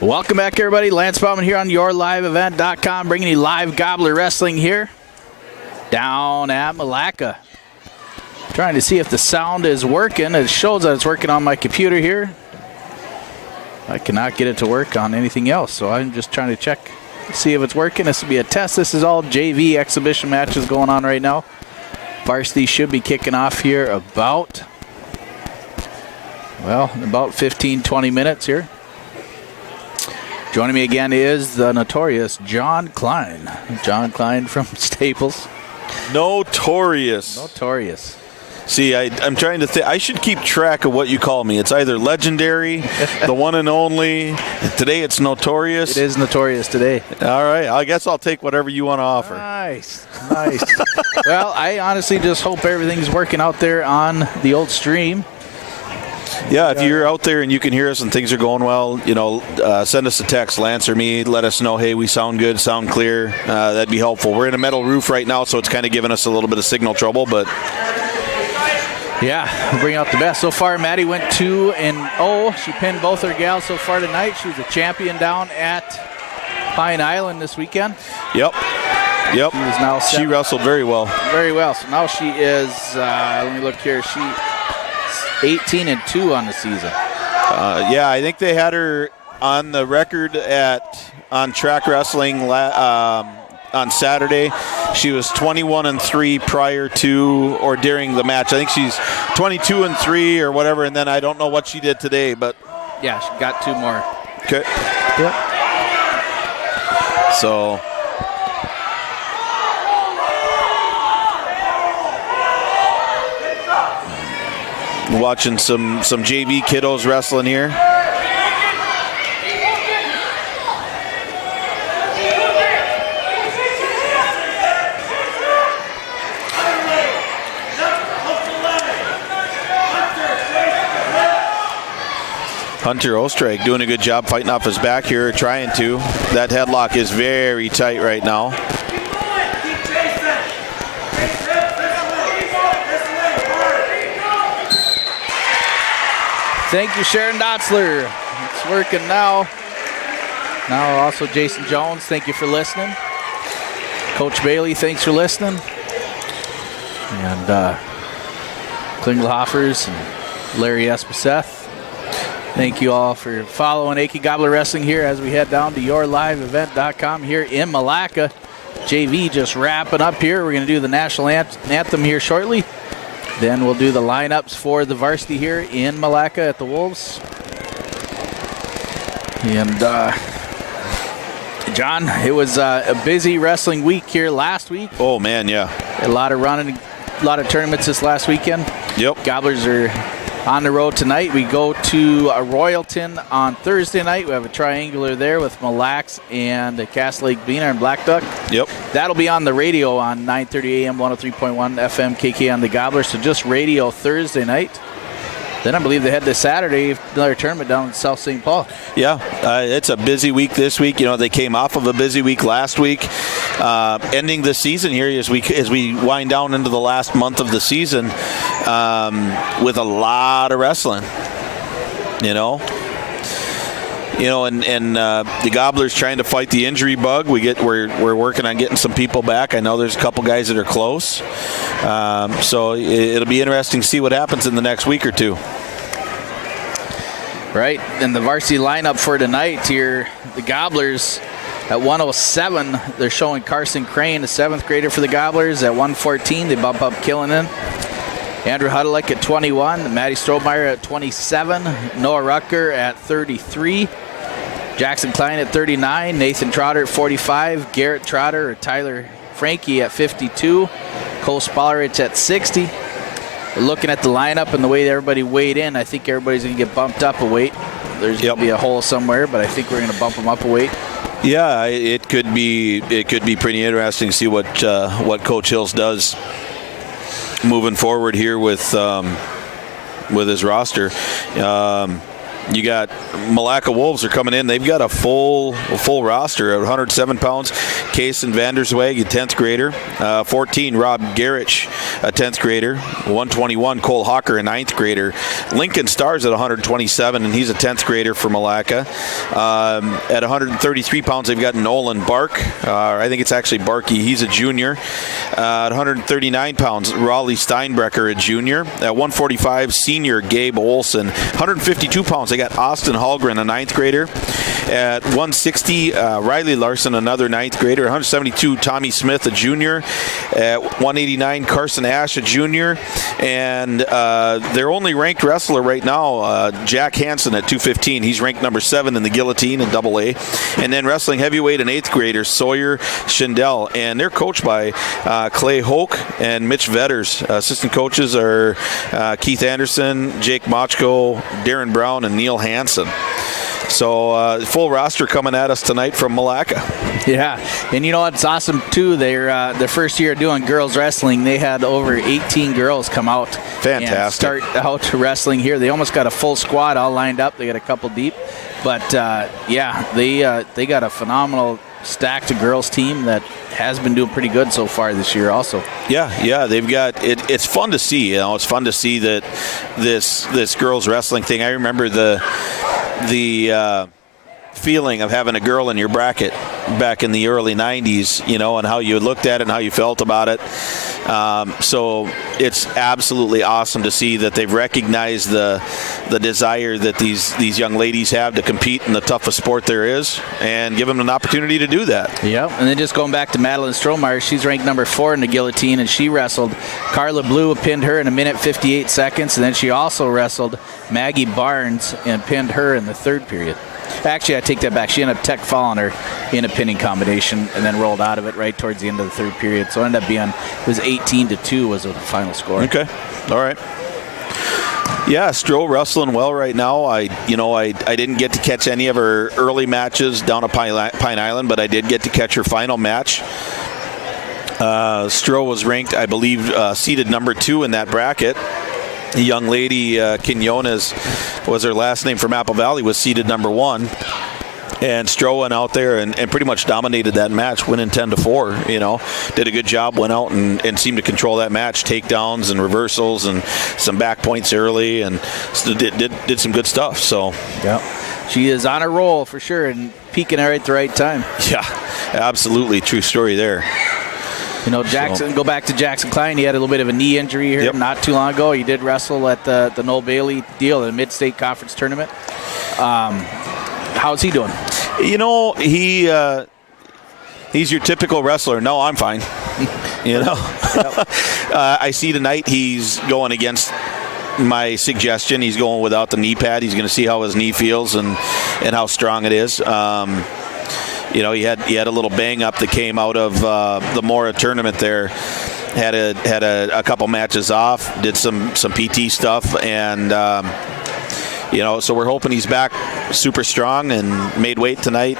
Welcome back, everybody. Lance Bauman here on YourLiveEvent.com, bringing you live Gobbler Wrestling here down at Milaca. Trying to see if the sound is working. It shows that it's working on my computer here. I cannot get it to work on anything else, so I'm just trying to check, see if it's working. This will be a test. This is all JV exhibition matches going on right now. Varsity should be kicking off here about 15, 20 minutes here. Joining me again is the notorious John Klein. John Klein from Staples. Notorious. See, I'm trying to think. I should keep track of what you call me. It's either legendary, the one and only. Today it's notorious. It is notorious today. All right. I guess I'll take whatever you want to offer. Nice. Well, I honestly just hope everything's working out there on the old stream. Yeah, if you're out there and you can hear us and things are going well, send us a text, Lance or me. Let us know, hey, we sound good, sound clear. That'd be helpful. We're in a metal roof right now, so it's kind of giving us a little bit of signal trouble, but... Yeah, we'll bring out the best. So far, Maddie went 2-0. She pinned both her gals so far tonight. She was a champion down at Pine Island this weekend. Yep. She wrestled very well. Very well. So now she is, let me look here, she 18-2 on the season. I think they had her on the record on track wrestling on Saturday. She was 21-3 prior to or during the match. I think she's 22-3 or whatever, and then I don't know what she did today, but yeah, she got 2 more. Okay. Yep. So. Watching some JV kiddos wrestling here. Hunter Ostrag doing a good job fighting off his back here, trying to. That headlock is very tight right now. Thank you, Sharon Dotzler. It's working now. Now also Jason Jones, thank you for listening. Coach Bailey, thanks for listening. And Klingelhoffers and Larry Espeseth. Thank you all for following Aitkin Gobbler Wrestling here as we head down to YourLiveEvent.com here in Milaca. JV just wrapping up here. We're going to do the national anthem here shortly. Then we'll do the lineups for the varsity here in Milaca at the Wolves. And John, it was a busy wrestling week here last week. Oh man, yeah. A lot of running, a lot of tournaments this last weekend. Yep. Gobblers are on the road tonight. We go to Royalton on Thursday night. We have a triangular there with Mille Lacs and Cass Lake Beaner and Black Duck. Yep. That'll be on the radio on 9:30 a.m. 103.1 FM KK on the Gobblers. So just radio Thursday night. Then I believe they head this Saturday, another tournament down in South St. Paul. Yeah, it's a busy week this week. They came off of a busy week last week. Ending the season here as we wind down into the last month of the season with a lot of wrestling. And the Gobblers trying to fight the injury bug. We're working on getting some people back. I know there's a couple guys that are close. So it'll be interesting to see what happens in the next week or two. Right, and the varsity lineup for tonight here, the Gobblers at 107, they're showing Carson Crane, a 7th grader for the Gobblers. At 114, they bump up Killinen. Andrew Hudelick at 21, Maddie Strohmeyer at 27, Noah Rucker at 33, Jackson Klein at 39, Nathan Trotter at 45, Garrett Trotter or Tyler Frankie at 52, Cole Spollerich at 60. Looking at the lineup and the way everybody weighed in, I think everybody's going to get bumped up a weight. There's going to be a hole somewhere, but I think we're going to bump them up a weight. Yeah, it could be pretty interesting to see what Coach Hills does moving forward here with his roster. You got Milaca Wolves are coming in. They've got a full roster at 107 pounds. Case and Vanderswag, a 10th grader. 14, Rob Garrich, a 10th grader. 121, Cole Hawker, a 9th grader. Lincoln Stars at 127, and he's a 10th grader for Milaca. At 133 pounds, they've got Nolan Bark. I think it's actually Barkey. He's a junior. At 139 pounds, Raleigh Steinbrecker, a junior. At 145, senior Gabe Olson. 152 pounds, they got Austin Hallgren, a 9th grader. At 160, Riley Larson, another 9th grader. 172, Tommy Smith, a junior. At 189, Carson Ash, a junior. And their only ranked wrestler right now, Jack Hansen at 215. He's ranked number 7 in the guillotine in AA. And then wrestling heavyweight and 8th grader, Sawyer Schindel. And they're coached by Clay Hoke and Mitch Vetters. Assistant coaches are Keith Anderson, Jake Mochko, Darren Brown, and Neil Hansen. So full roster coming at us tonight from Milaca. Yeah, and you know what's awesome too? They're their first year doing girls wrestling. They had over 18 girls come out. Fantastic. And start out wrestling here. They almost got a full squad all lined up. They got a couple deep, but yeah, they got a phenomenal stacked girls team that has been doing pretty good so far this year also. Yeah, they've got it. It's fun to see. It's fun to see that this girls wrestling thing. I remember the feeling of having a girl in your bracket back in the early 90s, and how you looked at it and how you felt about it. So it's absolutely awesome to see that they've recognized the desire that these young ladies have to compete in the toughest sport there is and give them an opportunity to do that. Yep, and then just going back to Madeline Strohmeyer, she's ranked number 4 in the guillotine, and she wrestled Carla Blue, pinned her in 1:58 seconds, and then she also wrestled Maggie Barnes and pinned her in the 3rd period. Actually, I take that back. She ended up tech falling her in a pinning combination and then rolled out of it right towards the end of the 3rd period. So it ended up being, it was 18-2 was the final score. Okay, all right. Yeah, Stroh wrestling well right now. I didn't get to catch any of her early matches down at Pine Island, but I did get to catch her final match. Stroh was ranked, I believe, seated number 2 in that bracket. A young lady, Quinones was her last name from Apple Valley, was seated number 1. And Stroh went out there and pretty much dominated that match, winning 10-4. Did a good job, went out and seemed to control that match, takedowns and reversals and some back points early, and did some good stuff. So yeah, she is on a roll for sure and peaking her at the right time. Yeah, absolutely, true story there. Jackson, go back to Jackson Klein. He had a little bit of a knee injury here not too long ago. He did wrestle at the Noel Bailey deal, the Mid-State Conference tournament. How's he doing? He's your typical wrestler. No, I'm fine. I see tonight he's going against my suggestion. He's going without the knee pad. He's going to see how his knee feels and how strong it is. He had a little bang up that came out of the Mora tournament there. Had a couple matches off, did some PT stuff, and so we're hoping he's back super strong and made weight tonight,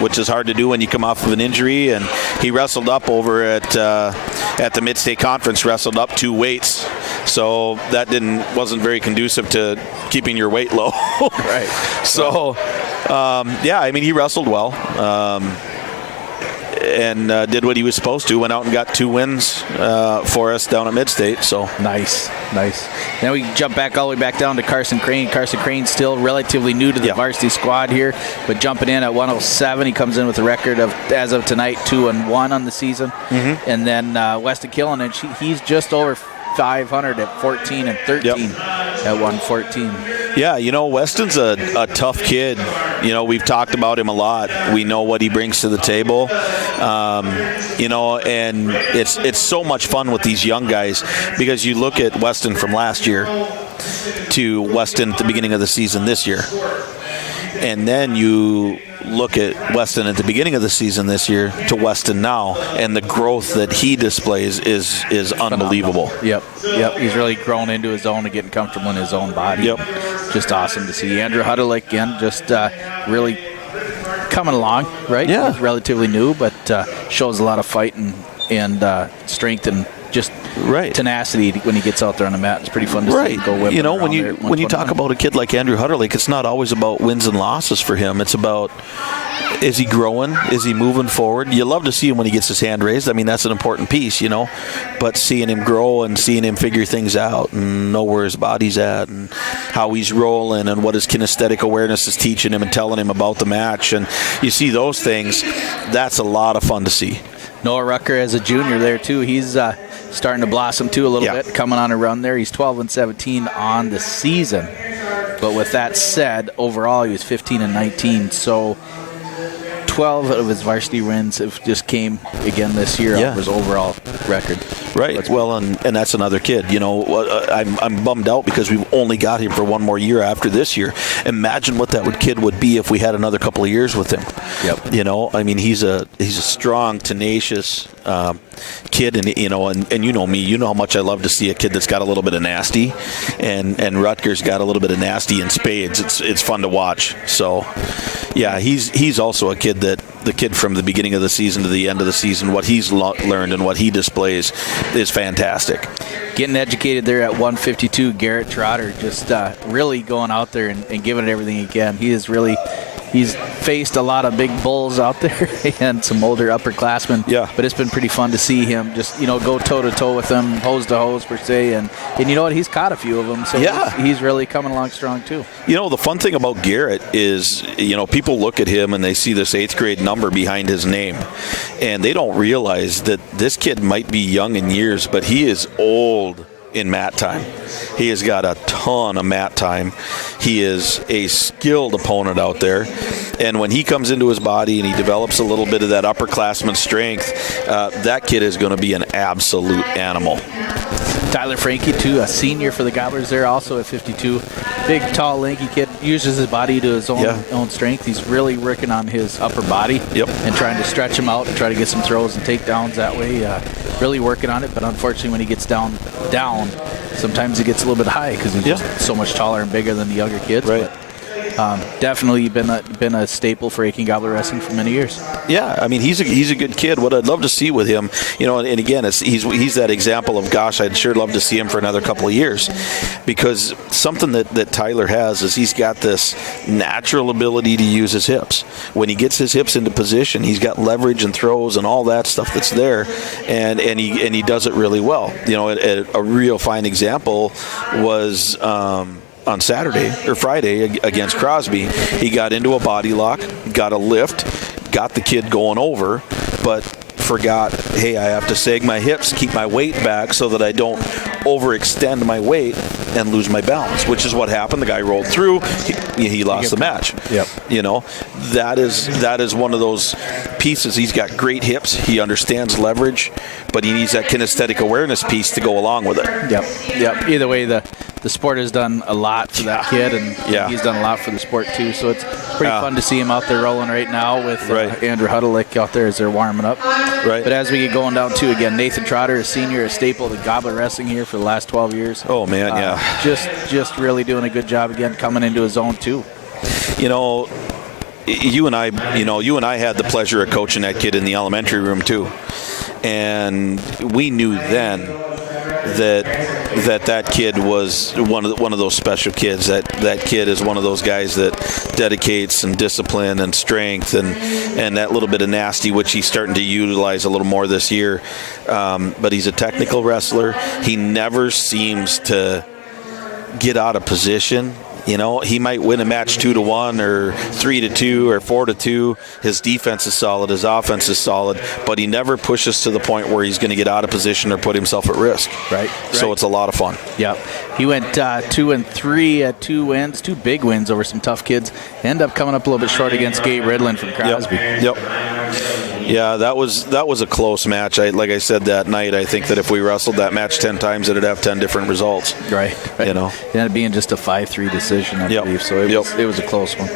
which is hard to do when you come off of an injury. And he wrestled up over at the Mid-State Conference, wrestled up 2 weights. So that wasn't very conducive to keeping your weight low. Right. So, he wrestled well and did what he was supposed to. Went out and got 2 wins for us down at Mid-State. So nice. Then we jump back all the way back down to Carson Crane. Carson Crane's still relatively new to the varsity squad here, but jumping in at 107. He comes in with a record of, as of tonight, 2-1 on the season. Mm-hmm. And then Weston Killen, and he's just over 500 at 14-13 at 114. Yeah, Weston's a tough kid. We've talked about him a lot. We know what he brings to the table. And it's so much fun with these young guys because you look at Weston from last year to Weston at the beginning of the season this year. And then you look at Weston at the beginning of the season this year to Weston now, and the growth that he displays is unbelievable. Yep. He's really grown into his own and getting comfortable in his own body. Yep. Just awesome to see. Andrew Huddle again, just really coming along, right? Yeah. He's relatively new, but shows a lot of fight and strength and just tenacity when he gets out there on the mat. It's pretty fun to see him go whip. You know, when you talk about a kid like Andrew Hutterlich, it's not always about wins and losses for him. It's about, is he growing? Is he moving forward? You love to see him when he gets his hand raised. I mean, that's an important piece, you know. But seeing him grow and seeing him figure things out and know where his body's at and how he's rolling and what his kinesthetic awareness is teaching him and telling him about the match. And you see those things, that's a lot of fun to see. Noah Rucker as a junior there, too. He's starting to blossom, too, a little bit, coming on a run there. He's 12-17 on the season. But with that said, overall, he was 15-19. So 12 of his varsity wins have just came again this year off his overall record. Right. Well, and that's another kid. You know, I'm bummed out because we've only got him for one more year after this year. Imagine what that kid would be if we had another couple of years with him. Yep. You know, I mean, he's a strong, tenacious kid, and you know, and you know me, you know how much I love to see a kid that's got a little bit of nasty, and Rutgers got a little bit of nasty in spades. It's fun to watch. So, yeah, he's also a kid that the kid from the beginning of the season to the end of the season, what he's learned and what he displays is fantastic. Getting educated there at 152, Garrett Trotter just really going out there and giving it everything he can. He's faced a lot of big bulls out there and some older upperclassmen. Yeah. But it's been pretty fun to see him just, you know, go toe-to-toe with them, hose-to-hose per se. And you know what? He's caught a few of them. So he's really coming along strong, too. You know, the fun thing about Garrett is, you know, people look at him and they see this 8th grade number behind his name. And they don't realize that this kid might be young in years, but he is old in mat time. He has got a ton of mat time. He is a skilled opponent out there. And when he comes into his body and he develops a little bit of that upperclassman strength, that kid is going to be an absolute animal. Tyler Franke, too, a senior for the Gobblers there, also at 52. Big, tall, lanky kid, uses his body to his own strength. He's really working on his upper body and trying to stretch him out and try to get some throws and takedowns that way. Really working on it, but unfortunately when he gets down, sometimes he gets a little bit high because he's just so much taller and bigger than the younger kids. Right. But definitely been a staple for Aitkin Gobbler Wrestling for many years. Yeah, I mean, he's a good kid. What I'd love to see with him, you know, and again, he's that example of, gosh, I'd sure love to see him for another couple of years, because something that Tyler has is he's got this natural ability to use his hips. When he gets his hips into position, he's got leverage and throws and all that stuff that's there, and he does it really well. You know, a real fine example was on Saturday or Friday against Crosby. He got into a body lock, got a lift, got the kid going over, but forgot, hey, I have to sag my hips, keep my weight back so that I don't overextend my weight and lose my balance, which is what happened. The guy rolled through. He lost the match. Yep. You know, that is one of those pieces. He's got great hips. He understands leverage, but he needs that kinesthetic awareness piece to go along with it. Yep. Either way, the sport has done a lot for that kid, and he's done a lot for the sport too. So it's pretty fun to see him out there rolling right now with Andrew Hutterlich out there as they're warming up. Right. But as we get going down too, again, Nathan Trotter, a senior, a staple of the Gobbler Wrestling here for the last 12 years. Oh man, just really doing a good job again, coming into his own too. You know, you and I had the pleasure of coaching that kid in the elementary room too, and we knew then that kid was one of those special kids. That kid is one of those guys that dedicates and discipline and strength and that little bit of nasty, which he's starting to utilize a little more this year. But he's a technical wrestler. He never seems to get out of position. You know, he might win a match 2-1 or 3-2 or 4-2. His defense is solid. His offense is solid. But he never pushes to the point where he's going to get out of position or put himself at risk. Right. So it's a lot of fun. Yep. He went 2-3 at 2 wins, 2 big wins over some tough kids. End up coming up a little bit short against Gabe Ridlin from Crosby. Yep. Yeah, that was a close match. Like I said that night, I think that if we wrestled that match 10 times, it'd have 10 different results. Right. You know, it ended up being just a 5-3 decision, I believe. So it was a close one.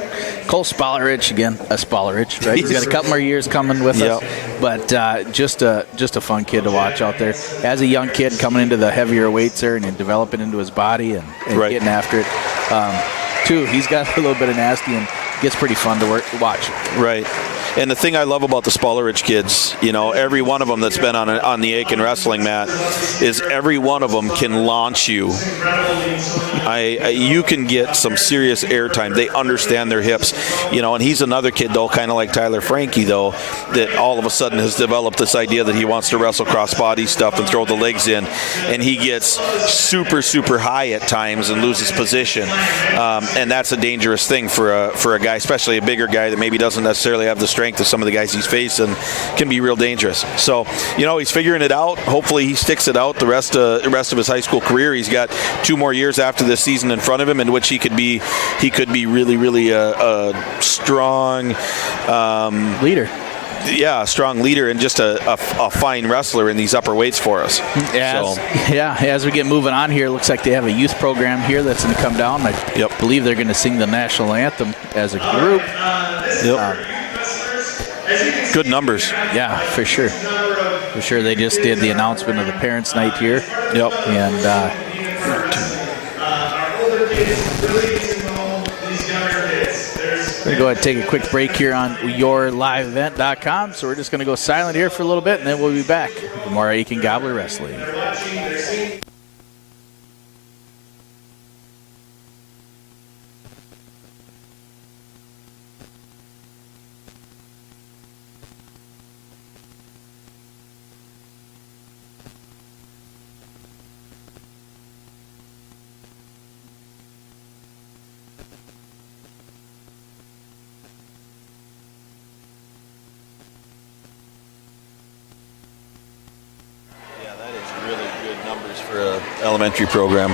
Cole Spollerich, again, a Spollerich, right? He's got a couple more years coming with us, but just a fun kid to watch out there. As a young kid coming into the heavier weights there and developing into his body and getting after it. Too, he's got a little bit of nasty and gets pretty fun to watch. Right. And the thing I love about the Spallerich kids, you know, every one of them that's been on the Aitkin wrestling mat is every one of them can launch you. You can get some serious airtime. They understand their hips, you know. And he's another kid though, kind of like Tyler Frankie though, that all of a sudden has developed this idea that he wants to wrestle cross-body stuff and throw the legs in, and he gets super high at times and loses position, and that's a dangerous thing for a guy, especially a bigger guy that maybe doesn't necessarily have the strength of some of the guys he's facing. Can be real dangerous. So, you know, he's figuring it out. Hopefully he sticks it out the rest of his high school career. He's got 2 more years after this season in front of him, in which he could be really a strong leader. Yeah, a strong leader and just a fine wrestler in these upper weights for us. As we get moving on here, it looks like they have a youth program here that's going to come down. I believe they're going to sing the national anthem as a group. Good numbers. Yeah, for sure. For sure. They just did the announcement of the parents' night here. Yep. And we're going to go ahead and take a quick break here on yourliveevent.com. So we're just going to go silent here for a little bit, and then we'll be back with more Aitkin Gobbler Wrestling. Elementary program.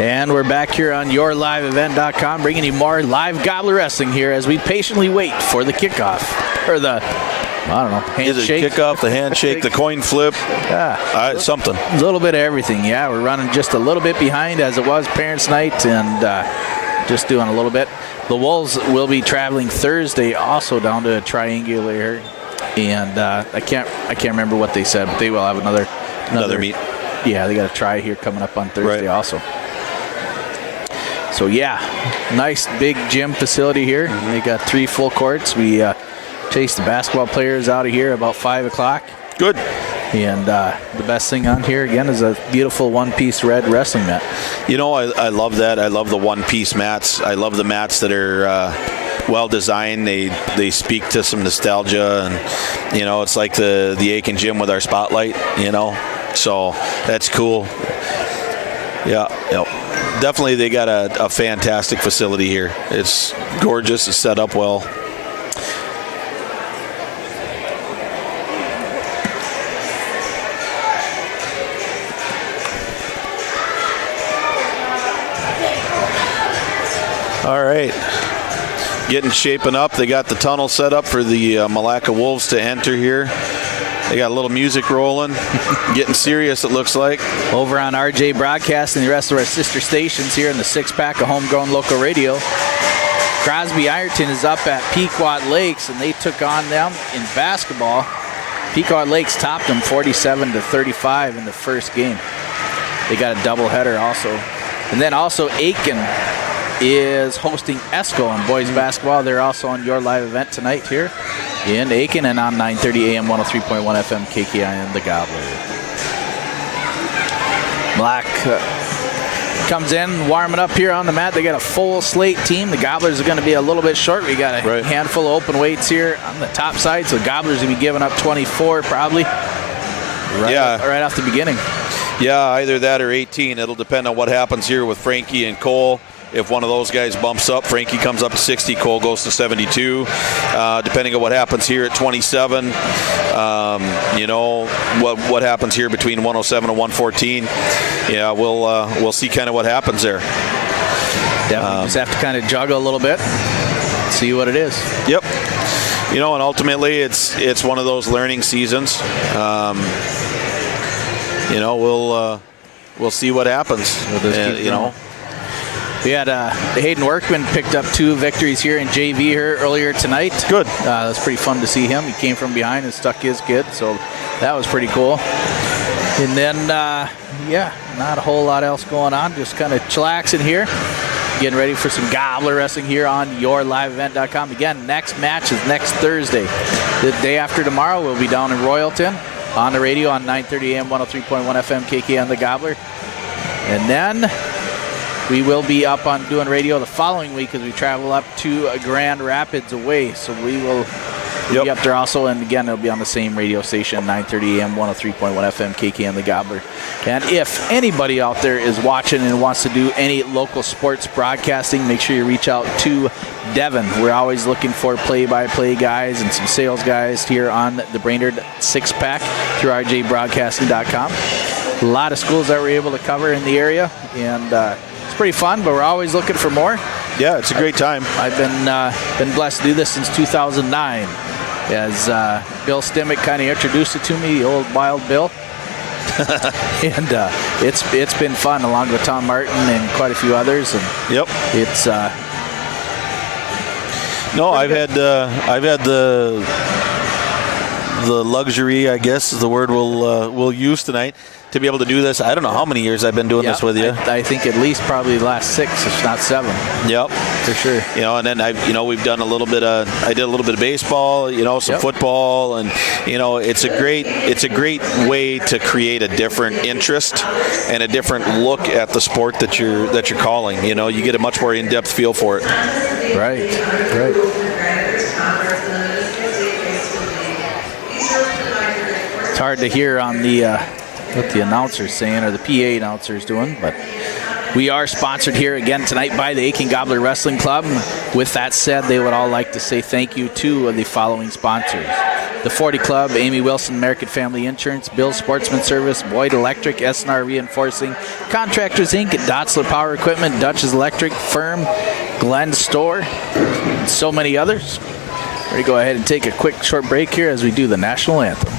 And we're back here on yourliveevent.com, bringing you more live Gobbler Wrestling here as we patiently wait for the kickoff, or the, handshake. Is it kickoff, the handshake, the coin flip? Yeah. Something. A little bit of everything, yeah. We're running just a little bit behind as it was Parents' Night, and just doing a little bit. The Wolves will be traveling Thursday also down to Triangular. And I can't remember what they said, but they will have another meet. Yeah, they got a try here coming up on Thursday also. So yeah, nice big gym facility here. Mm-hmm. They got 3 full courts. We chased the basketball players out of here about 5 o'clock. Good. And the best thing on here again is a beautiful one-piece red wrestling mat. You know, I love that. I love the one-piece mats. I love the mats that are well designed. They speak to some nostalgia, and you know, it's like the Aitkin gym with our spotlight, you know, so that's cool. Yeah, definitely they got a fantastic facility here. It's gorgeous. It's set up well. All right, getting shaping up. They got the tunnel set up for the Milaca Wolves to enter here. They got a little music rolling, getting serious it looks like. Over on RJ Broadcast and the rest of our sister stations here in the 6-pack of homegrown local radio. Crosby Ironton is up at Pequot Lakes, and they took on them in basketball. Pequot Lakes topped them 47-35 in the first game. They got a doubleheader also. And then also Aitkin is hosting Esco in boys basketball. They're also on your live event tonight here in Aitkin and on 930 AM 103.1 FM KKIN The Gobbler. Black comes in warming up here on the mat. They got a full slate team. The Gobblers are going to be a little bit short. We got a handful of open weights here on the top side, so the Gobblers will be giving up 24 probably right off the beginning. Yeah, either that or 18. It'll depend on what happens here with Frankie and Cole. If one of those guys bumps up, Frankie comes up to 60, Cole goes to 72. Depending on what happens here at 27, you know, what happens here between 107 and 114. Yeah, we'll see kind of what happens there. Definitely just have to kind of juggle a little bit, see what it is. Yep. You know, and ultimately it's one of those learning seasons. You know, we'll see what happens. You know. We had Hayden Workman picked up 2 victories here in JV here earlier tonight. Good. It was pretty fun to see him. He came from behind and stuck his kid, so that was pretty cool. And then, not a whole lot else going on, just kind of chillaxing here. getting ready for some Gobbler Wrestling here on yourliveevent.com. Again, next match is next Thursday. The day after tomorrow, we'll be down in Royalton on the radio on 9:30 a.m., 103.1 FM, KK on the Gobbler. And then we will be up on doing radio the following week as we travel up to Grand Rapids away. So we will be up there also. And again, it'll be on the same radio station, 9:30 a.m., 103.1 FM, KK on the Gobbler. And if anybody out there is watching and wants to do any local sports broadcasting, make sure you reach out to Devin. We're always looking for play-by-play guys and some sales guys here on the Brainerd Six-Pack through rjbroadcasting.com. A lot of schools that we're able to cover in the area, and it's pretty fun, but we're always looking for more. Yeah, it's a great time. I've been blessed to do this since 2009, as Bill Stimmick kind of introduced it to me, the old Wild Bill. And it's been fun, along with Tom Martin and quite a few others. And it's I've had the luxury, I guess is the word we'll use tonight, to be able to do this. I don't know how many years I've been doing this with you. I think at least probably the last 6, if not 7. Yep, for sure. And then we've done a little bit of. I did a little bit of baseball. Some football, and it's a great way to create a different interest and a different look at the sport that you're calling. You get a much more in-depth feel for it. Right. It's hard to hear on the what the announcer's saying or the PA announcer's doing, but we are sponsored here again tonight by the Aitkin Gobbler Wrestling Club. With that said, they would all like to say thank you to the following sponsors: the 40 Club, Amy Wilson, American Family Insurance, Bill's Sportsman Service, Boyd Electric, S&R Reinforcing, Contractors Inc., Dotzler Power Equipment, Dutch's Electric Firm, Glenn Store, and so many others. We're going to go ahead and take a quick short break here as we do the national anthem.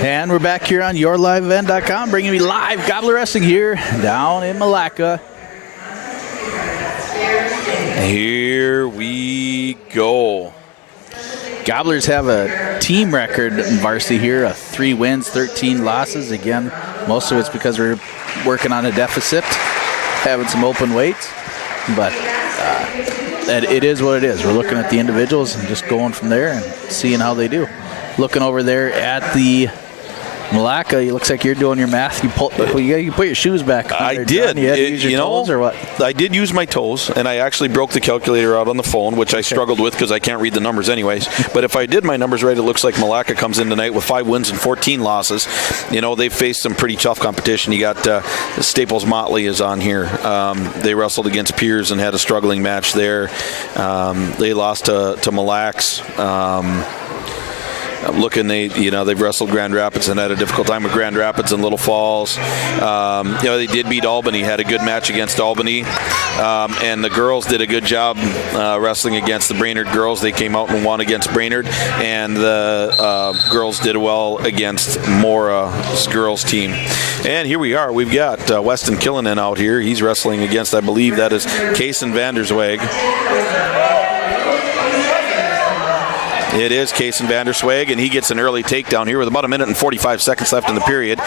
And we're back here on yourliveevent.com, bringing you live Gobbler Wrestling here down in Milaca. Here we go. Gobblers have a team record in varsity here of 3 wins, 13 losses. Again, most of it's because we're working on a deficit, having some open weights. But it is what it is. We're looking at the individuals and just going from there and seeing how they do. Looking over there at the Milaca, it looks like you're doing your math. You put your shoes back on. I did. You had to use your toes or what? I did use my toes, and I actually broke the calculator out on the phone, which I struggled with because I can't read the numbers anyways. But if I did my numbers right, it looks like Milaca comes in tonight with 5 wins and 14 losses. They've faced some pretty tough competition. You got Staples Motley is on here. They wrestled against Piers and had a struggling match there. They lost to Mille Lacs. they've wrestled Grand Rapids and had a difficult time with Grand Rapids and Little Falls. They did beat Albany, had a good match against Albany. And the girls did a good job wrestling against the Brainerd girls. They came out and won against Brainerd. And the girls did well against Mora's girls team. And here we are. We've got Weston Killinan out here. He's wrestling against, I believe that is Kaysen Vandersweg. It is Kaysen Vandersweg, and he gets an early takedown here with about 1 minute and 45 seconds left in the period.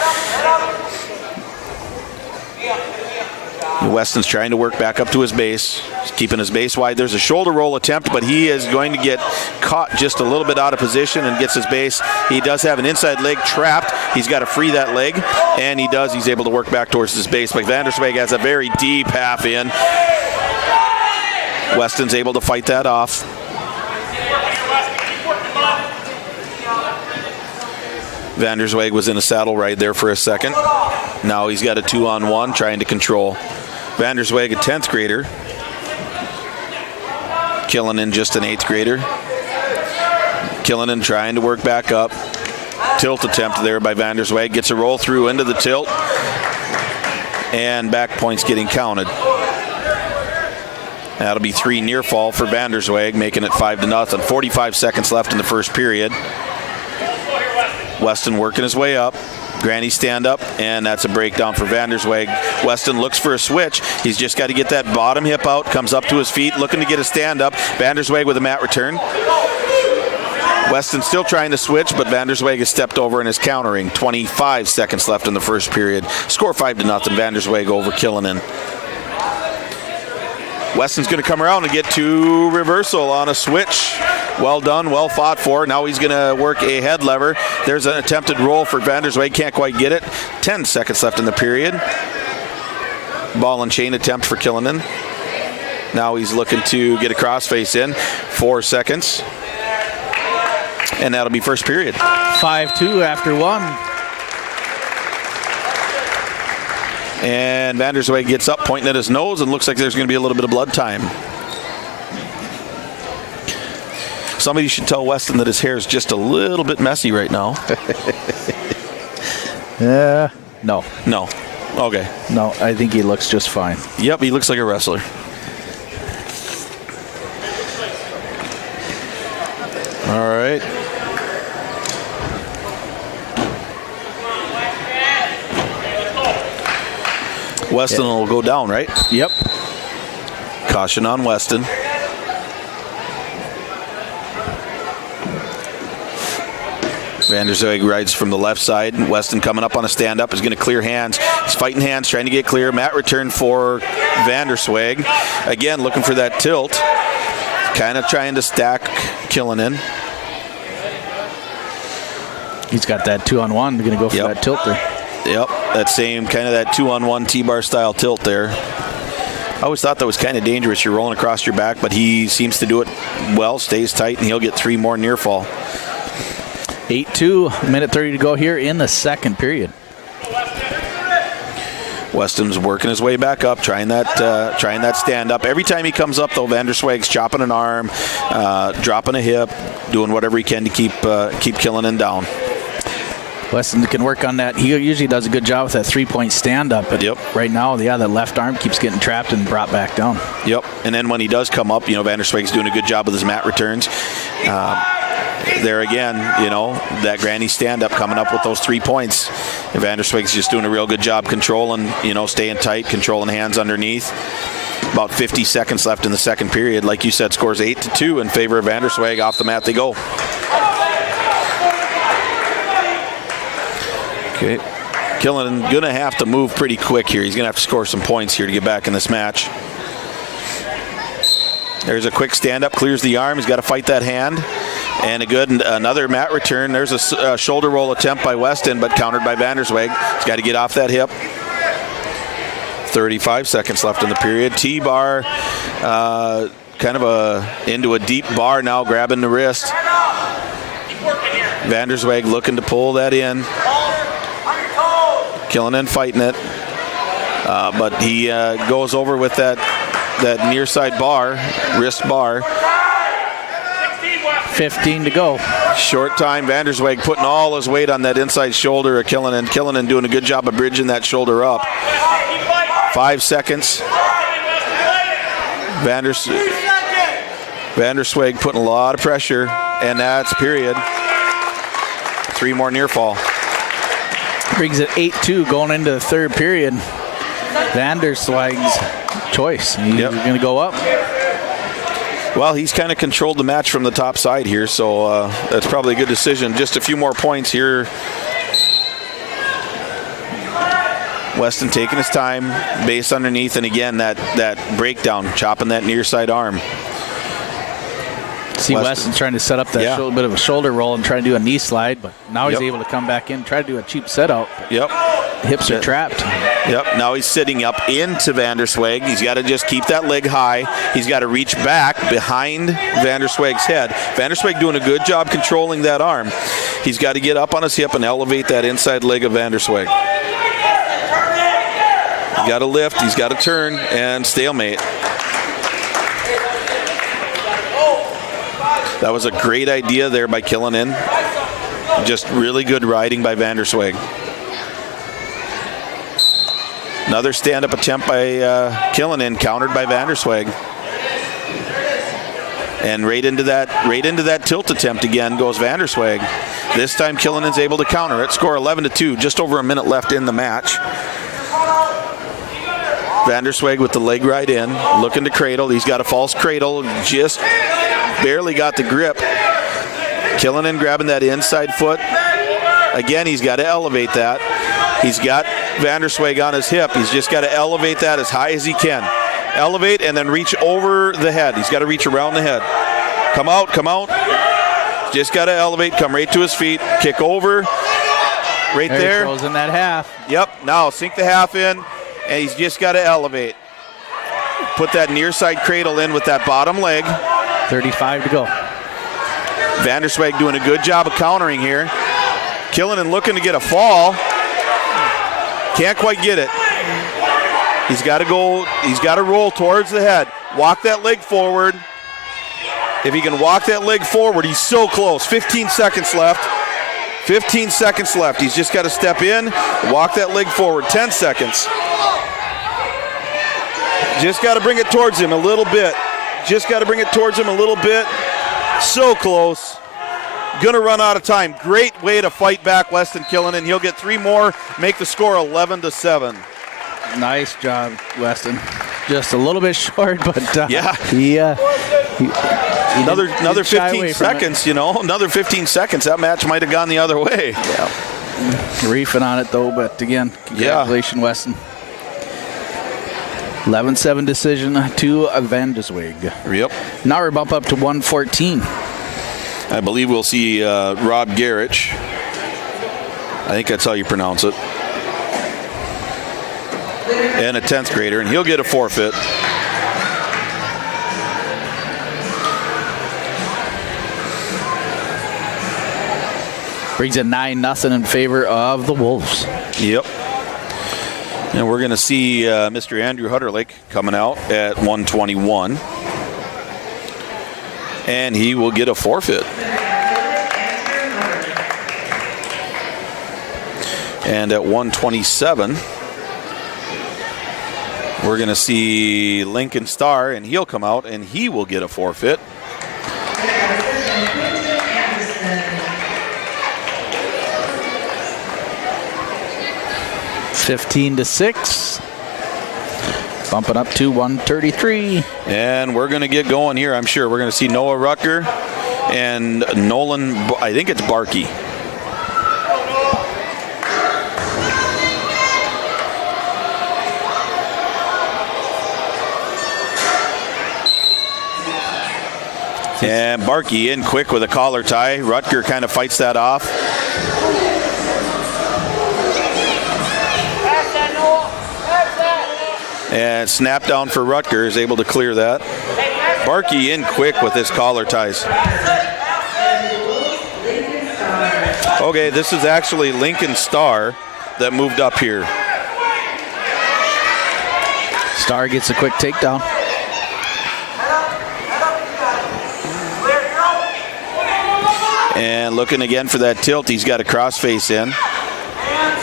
Weston's trying to work back up to his base. He's keeping his base wide. There's a shoulder roll attempt, but he is going to get caught just a little bit out of position and gets his base. He does have an inside leg trapped. He's got to free that leg, and he does. He's able to work back towards his base, but Vandersweg has a very deep half in. Weston's able to fight that off. Vandersweg was in a saddle right there for a second. Now he's got a 2-on-1 trying to control. Vandersweg, a 10th grader. Killinan, just an 8th grader. Killinan trying to work back up. Tilt attempt there by Vandersweg. Gets a roll through into the tilt. And back points getting counted. That'll be 3 near fall for Vandersweg, making it 5-0. 45 seconds left in the first period. Weston working his way up. Granny stand up, and that's a breakdown for Vandersweg. Weston looks for a switch. He's just got to get that bottom hip out, comes up to his feet, looking to get a stand up. Vandersweg with a mat return. Weston still trying to switch, but Vandersweg has stepped over and is countering. 25 seconds left in the first period. Score 5-0. Vandersweg over Killinan. Weston's going to come around and get to reversal on a switch. Well done, well fought for. Now he's going to work a head lever. There's an attempted roll for Vandersweg. Can't quite get it. 10 seconds left in the period. Ball and chain attempt for Killinan. Now he's looking to get a crossface in. 4 seconds. And that'll be first period. 5-2 after 1. And Vandersweg gets up, pointing at his nose, and looks like there's going to be a little bit of blood time. Somebody should tell Weston that his hair is just a little bit messy right now. No. No. Okay. No, I think he looks just fine. Yep, he looks like a wrestler. All right. Weston will go down, right? Yep. Caution on Weston. Vandersweg rides from the left side. Weston coming up on a stand-up is going to clear hands. He's fighting hands, trying to get clear. Mat return for Vandersweg. Again, looking for that tilt. Kind of trying to stack Killinan. He's got that 2-on-1. Going to go for that tilt there. Yep, that same kind of that 2-on-1 T-bar style tilt there. I always thought that was kind of dangerous. You're rolling across your back, but he seems to do it well, stays tight, and he'll get 3 more near fall. 8-2, minute 30 to go here in the second period. Weston's working his way back up, trying that stand up. Every time he comes up, though, Vandersweg's chopping an arm, dropping a hip, doing whatever he can to keep Killinan down. Weston can work on that. He usually does a good job with that 3-point stand-up. But right now, that left arm keeps getting trapped and brought back down. Yep. And then when he does come up, Vandersweg's doing a good job with his mat returns. There again, that granny stand-up coming up with those 3 points. And Vandersweg's just doing a real good job controlling, staying tight, controlling hands underneath. About 50 seconds left in the second period. Like you said, scores 8-2 in favor of Vandersweg. Off the mat they go. Okay. Killinan going to have to move pretty quick here. He's going to have to score some points here to get back in this match. There's a quick stand-up, clears the arm. He's got to fight that hand. And another mat return. There's a shoulder roll attempt by Weston, but countered by Vandersweg. He's got to get off that hip. 35 seconds left in the period. T-bar, kind of into a deep bar now, grabbing the wrist. Vandersweg looking to pull that in. Killinan fighting it, but he goes over with that near side bar, wrist bar. 15 to go. Short time. Vandersweg putting all his weight on that inside shoulder of Killinan. Killinan doing a good job of bridging that shoulder up. 5 seconds. Vandersweg putting a lot of pressure, and that's period. 3 more near fall. Brings it 8-2 going into the third period. Vandersweg's choice. He's going to go up. Well, he's kind of controlled the match from the top side here, so that's probably a good decision. Just a few more points here. Weston taking his time, base underneath, and again, that breakdown, chopping that near side arm. See, Weston's trying to set up that bit of a shoulder roll and try to do a knee slide, but now he's able to come back in, try to do a cheap set out. Hips are trapped. Now he's sitting up into Vandersweg. He's got to just keep that leg high. He's got to reach back behind Vandersweg's head. Vandersweg doing a good job controlling that arm. He's got to get up on his hip and elevate that inside leg of Vandersweg. He's got to lift, he's got to turn, and stalemate. That was a great idea there by Killinan. Just really good riding by Vandersweg. Another stand-up attempt by Killinan, countered by Vandersweg. And right into that tilt attempt again goes Vandersweg. This time Killinan's able to counter it. Score 11-2, just over a minute left in the match. Vandersweg with the leg right in, looking to cradle. He's got a false cradle, just barely got the grip. Killinan grabbing that inside foot. Again, he's got to elevate that. He's got Vandersweg on his hip. He's just got to elevate that as high as he can. Elevate and then reach over the head. He's got to reach around the head. Come out, come out. Just got to elevate, come right to his feet. Kick over. Right there. He throws in that half. Yep, now sink the half in, and he's just got to elevate. Put that near side cradle in with that bottom leg. 35 to go. Vandersweg doing a good job of countering here. Killinan looking to get a fall. Can't quite get it. He's got to go, he's got to roll towards the head. Walk that leg forward. If he can walk that leg forward, he's so close. 15 seconds left. 15 seconds left. He's just got to step in, walk that leg forward. 10 seconds. Just got to bring it towards him a little bit. Just got to bring it towards him a little bit. So close. Going to run out of time. Great way to fight back Weston Killinan. He'll get 3 more, make the score 11-7. Nice job, Weston. Just a little bit short, but another 15 seconds, you know, another 15 seconds. That match might have gone the other way. Yeah. Reefing on it, though, but again, congratulations, Weston. 11-7 decision to Vandersweg. Yep. Now we bump up to 114. I believe we'll see Rob Garrich. I think that's how you pronounce it. And a 10th grader, and he'll get a forfeit. Brings it 9-0 in favor of the Wolves. Yep. And we're going to see Mr. Andrew Hutterlich coming out at 121. And he will get a forfeit. And at 127, we're going to see Lincoln Starr, and he'll come out, and he will get a forfeit. (15-6). Bumping up to 133. And we're going to get going here, I'm sure. We're going to see Noah Rucker and Nolan, I think it's Barkey. And Barkey in quick with a collar tie. Rutger kind of fights that off. And snap down for Rutger, is able to clear that. Barkey in quick with his collar ties. Okay, this is actually Lincoln Starr that moved up here. Starr gets a quick takedown. And looking again for that tilt. He's got a crossface in.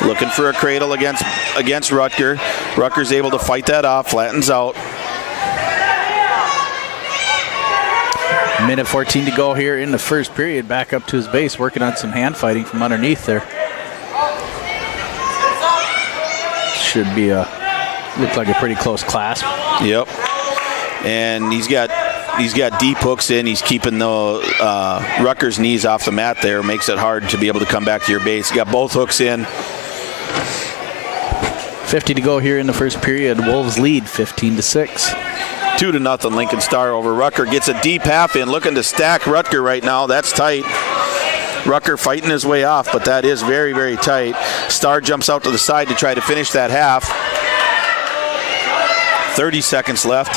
Looking for a cradle against Rutger. Rutger's able to fight that off, flattens out. Minute 14 to go here in the first period. Back up to his base, working on some hand fighting from underneath there. Should be look like a pretty close clasp. Yep. And he's got deep hooks in. He's keeping the Rutger's knees off the mat there. Makes it hard to be able to come back to your base. You got both hooks in. 50 to go here in the first period. Wolves lead 15-6. 2-0 Lincoln Star over Rutger. Gets a deep half in, looking to stack Rutger right now. That's tight. Rutger fighting his way off, but that is very, very tight. Star jumps out to the side to try to finish that half. 30 seconds left.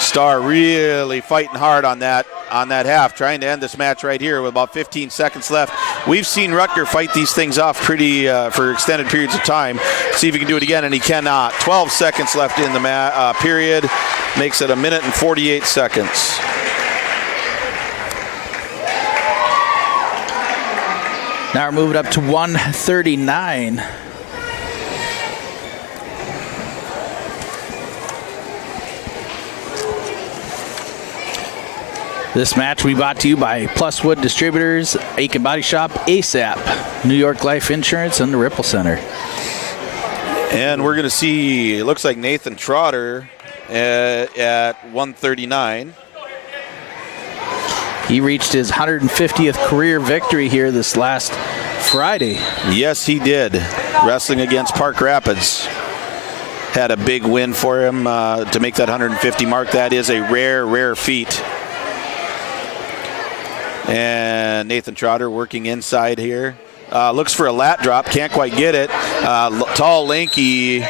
Star really fighting hard on that half, trying to end this match right here with about 15 seconds left. We've seen Rutger fight these things off pretty for extended periods of time. See if he can do it again, and he cannot. 12 seconds left in the period. Makes it 1 minute and 48 seconds. Now we're moving up to 139. This match we brought to you by Pluswood Distributors, Aitkin Body Shop, ASAP, New York Life Insurance, and the Ripple Center. And we're going to see, it looks like Nathan Trotter at 139. He reached his 150th career victory here this last Friday. Yes, he did. Wrestling against Park Rapids. Had a big win for him to make that 150 mark. That is a rare, rare feat. And Nathan Trotter working inside here. Looks for a lat drop, can't quite get it. Tall, lanky.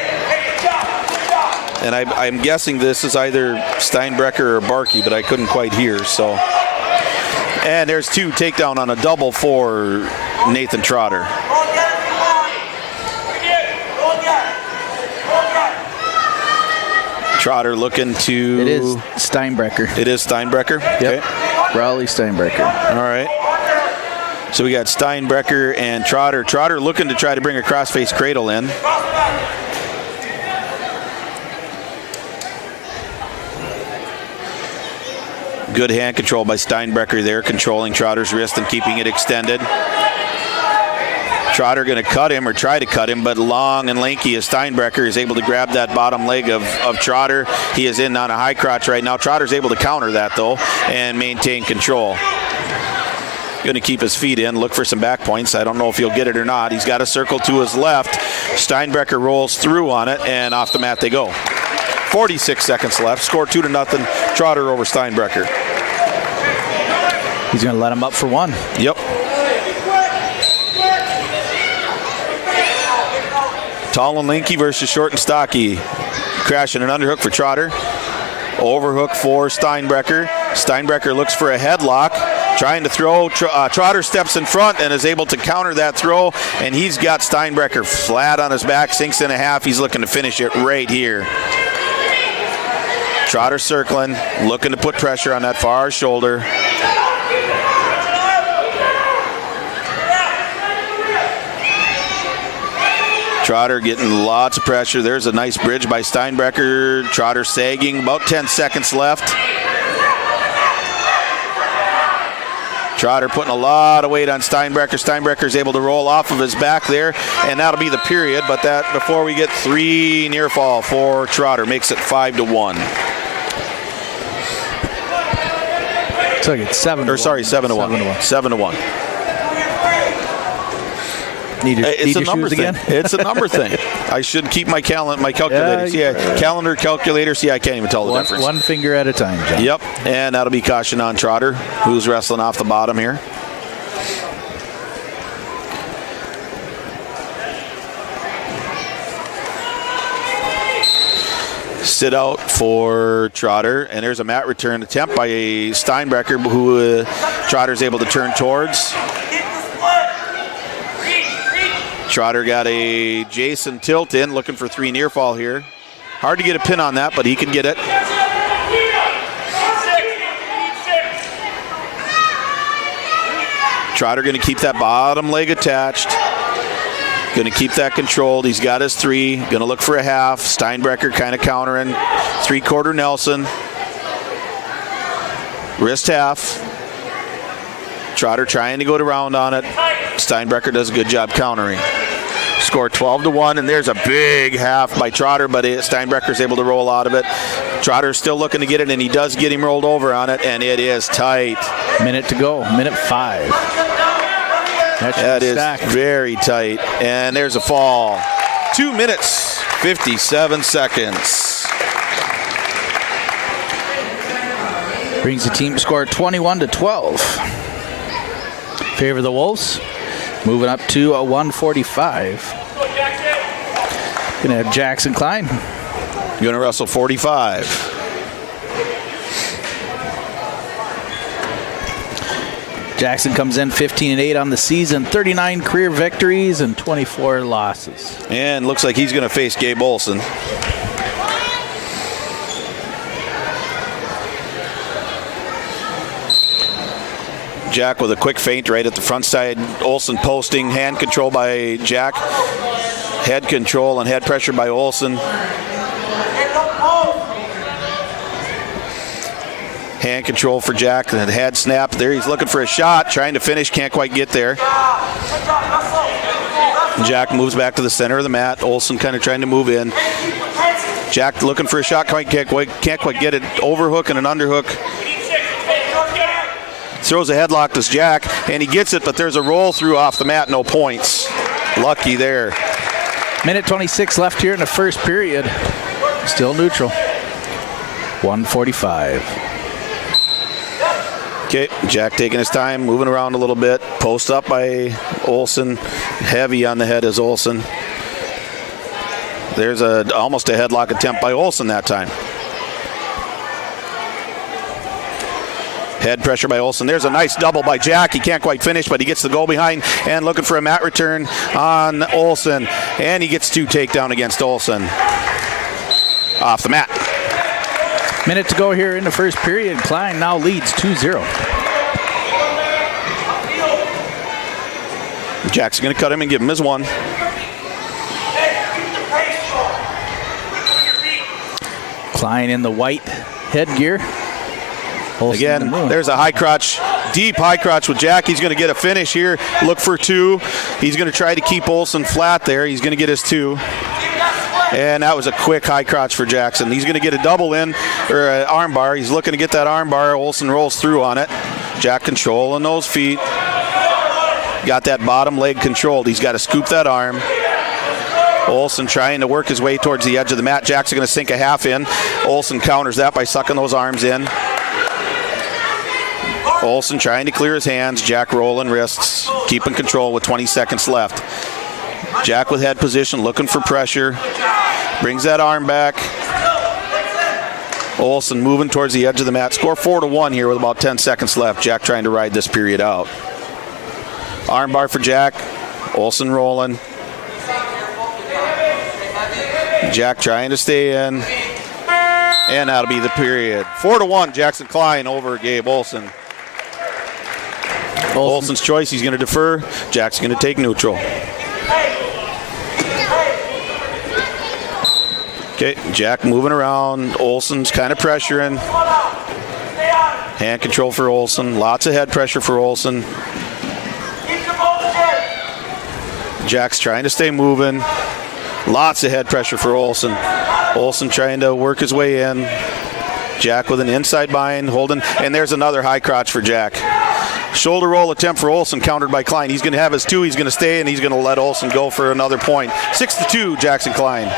And I'm guessing this is either Steinbrecher or Barkey, but I couldn't quite hear. So, and there's 2 takedown on a double for Nathan Trotter. Trotter looking to... It is Steinbrecher. It is Steinbrecher? Yep. Okay. Raleigh Steinbrecher. All right. So we got Steinbrecher and Trotter. Trotter looking to try to bring a crossface cradle in. Good hand control by Steinbrecher there, controlling Trotter's wrist and keeping it extended. Trotter going to cut him or try to cut him, but long and lanky as Steinbrecher is able to grab that bottom leg of Trotter. He is in on a high crotch right now. Trotter's able to counter that, though, and maintain control. Going to keep his feet in, look for some back points. I don't know if he'll get it or not. He's got a circle to his left. Steinbrecher rolls through on it, and off the mat they go. 46 seconds left. Score 2-0. Trotter over Steinbrecher. He's going to let him up for 1. Yep. Tall and lanky versus short and stocky. Crashing an underhook for Trotter. Overhook for Steinbrecher. Steinbrecher looks for a headlock. Trying to throw. Trotter steps in front and is able to counter that throw. And he's got Steinbrecher flat on his back. Sinks in a half. He's looking to finish it right here. Trotter circling. Looking to put pressure on that far shoulder. Trotter getting lots of pressure. There's a nice bridge by Steinbrecher. Trotter sagging. About 10 seconds left. Trotter putting a lot of weight on Steinbrecher. Steinbrecher is able to roll off of his back there, and that'll be the period. But that before we get 3 near fall for Trotter, makes it 5-1. So it's 7-1. Or sorry, 7-1. 7-1. It's a number thing. It's a number thing. I should keep my calculator. Calendar, calculator. See, I can't even tell the difference. One finger at a time, John. Yep, and that'll be caution on Trotter, who's wrestling off the bottom here. Sit out for Trotter, and there's a mat return attempt by Steinbrecher, who Trotter's able to turn towards. Trotter got a Jason tilt in, looking for 3 near fall here. Hard to get a pin on that, but he can get it. Trotter going to keep that bottom leg attached. Going to keep that controlled. He's got his 3. Going to look for a half. Steinbrecher kind of countering. 3/4 Nelson. Wrist half. Trotter trying to go around on it. Steinbrecher does a good job countering. Score 12-1, and there's a big half by Trotter, but Steinbrecher's able to roll out of it. Trotter's still looking to get it, and he does get him rolled over on it, and it is tight. Minute to go, minute 5. That is very tight, and there's a fall. 2 minutes, 57 seconds. Brings the team score 21-12. Favor the Wolves. Moving up to a 145. Gonna have Jackson Klein. Gonna wrestle 45. Jackson comes in 15-8 on the season, 39 career victories and 24 losses. And looks like he's gonna face Gabe Olson. Jack with a quick feint right at the front side. Olson posting, hand control by Jack. Head control and head pressure by Olson. Hand control for Jack, and head snap. There he's looking for a shot, trying to finish, can't quite get there. Jack moves back to the center of the mat. Olson kind of trying to move in. Jack looking for a shot, can't quite get it. Overhook and an underhook. Throws a headlock to Jack, and he gets it, but there's a roll through off the mat, no points. Lucky there. Minute 26 left here in the first period. Still neutral. 145. Okay, Jack taking his time, moving around a little bit. Post up by Olson. Heavy on the head is Olson. There's almost a headlock attempt by Olson that time. Head pressure by Olson. There's a nice double by Jack. He can't quite finish, but he gets the goal behind and looking for a mat return on Olson. And he gets 2 takedown against Olson. Off the mat. Minute to go here in the first period. Klein now leads 2-0. Jack's going to cut him and give him his 1. Klein in the white headgear. Olson again, there's a high crotch, deep high crotch with Jack. He's going to get a finish here. Look for 2. He's going to try to keep Olson flat there. He's going to get his 2. And that was a quick high crotch for Jackson. He's going to get a double in, or an arm bar. He's looking to get that arm bar. Olson rolls through on it. Jack controlling those feet. Got that bottom leg controlled. He's got to scoop that arm. Olson trying to work his way towards the edge of the mat. Jackson going to sink a half in. Olson counters that by sucking those arms in. Olson trying to clear his hands. Jack rolling wrists, keeping control with 20 seconds left. Jack with head position, looking for pressure. Brings that arm back. Olson moving towards the edge of the mat. Score 4-1 here with about 10 seconds left. Jack trying to ride this period out. Arm bar for Jack. Olson rolling. Jack trying to stay in. And that'll be the period. 4-1, Jackson Klein over Gabe Olson. Olson's choice, he's going to defer. Jack's going to take neutral. Okay, Jack moving around. Olson's kind of pressuring. Hand control for Olson. Lots of head pressure for Olson. Jack's trying to stay moving. Lots of head pressure for Olson. Olson trying to work his way in. Jack with an inside bind, holding, and there's another high crotch for Jack. Shoulder roll attempt for Olson, countered by Klein. He's going to have his 2. He's going to stay, and he's going to let Olson go for another point. 6-2, Jackson Klein.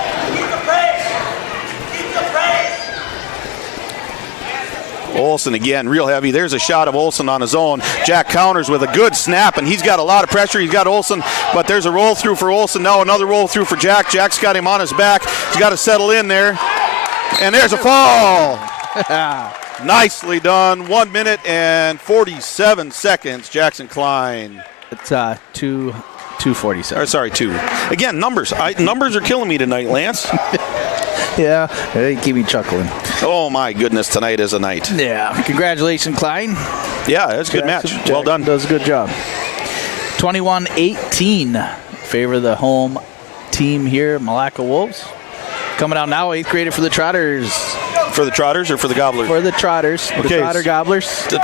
Olson again, real heavy. There's a shot of Olson on his own. Jack counters with a good snap, and he's got a lot of pressure. He's got Olson, but there's a roll through for Olson. Now another roll through for Jack. Jack's got him on his back. He's got to settle in there. And there's a fall. Nicely done. 1 minute and 47 seconds. Jackson Klein. It's 2:47. Or sorry, 2. Again, numbers. Numbers are killing me tonight, Lance. Yeah, they keep me chuckling. Oh, my goodness, tonight is a night. Yeah. Congratulations, Klein. Yeah, it's a good match. Well done. Does a good job. 21-18. Favor of the home team here, Milaca Wolves. Coming out now, 8th grader for the Trotters. For the Trotters or for the Gobblers? For the Trotters. Okay. The Trotter Gobblers. The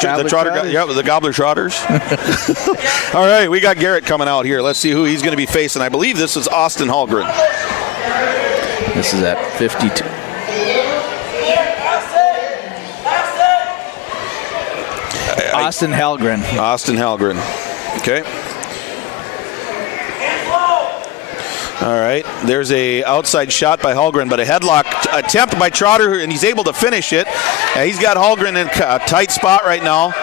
Gobbler Trotters. All right, we got Garrett coming out here. Let's see who he's going to be facing. I believe this is Austin Hallgren. This is at 52. Austin Hallgren. Austin Hallgren. Okay. All right, there's a outside shot by Hallgren, but a headlock attempt by Trotter, and he's able to finish it. And he's got Hallgren in a tight spot right now.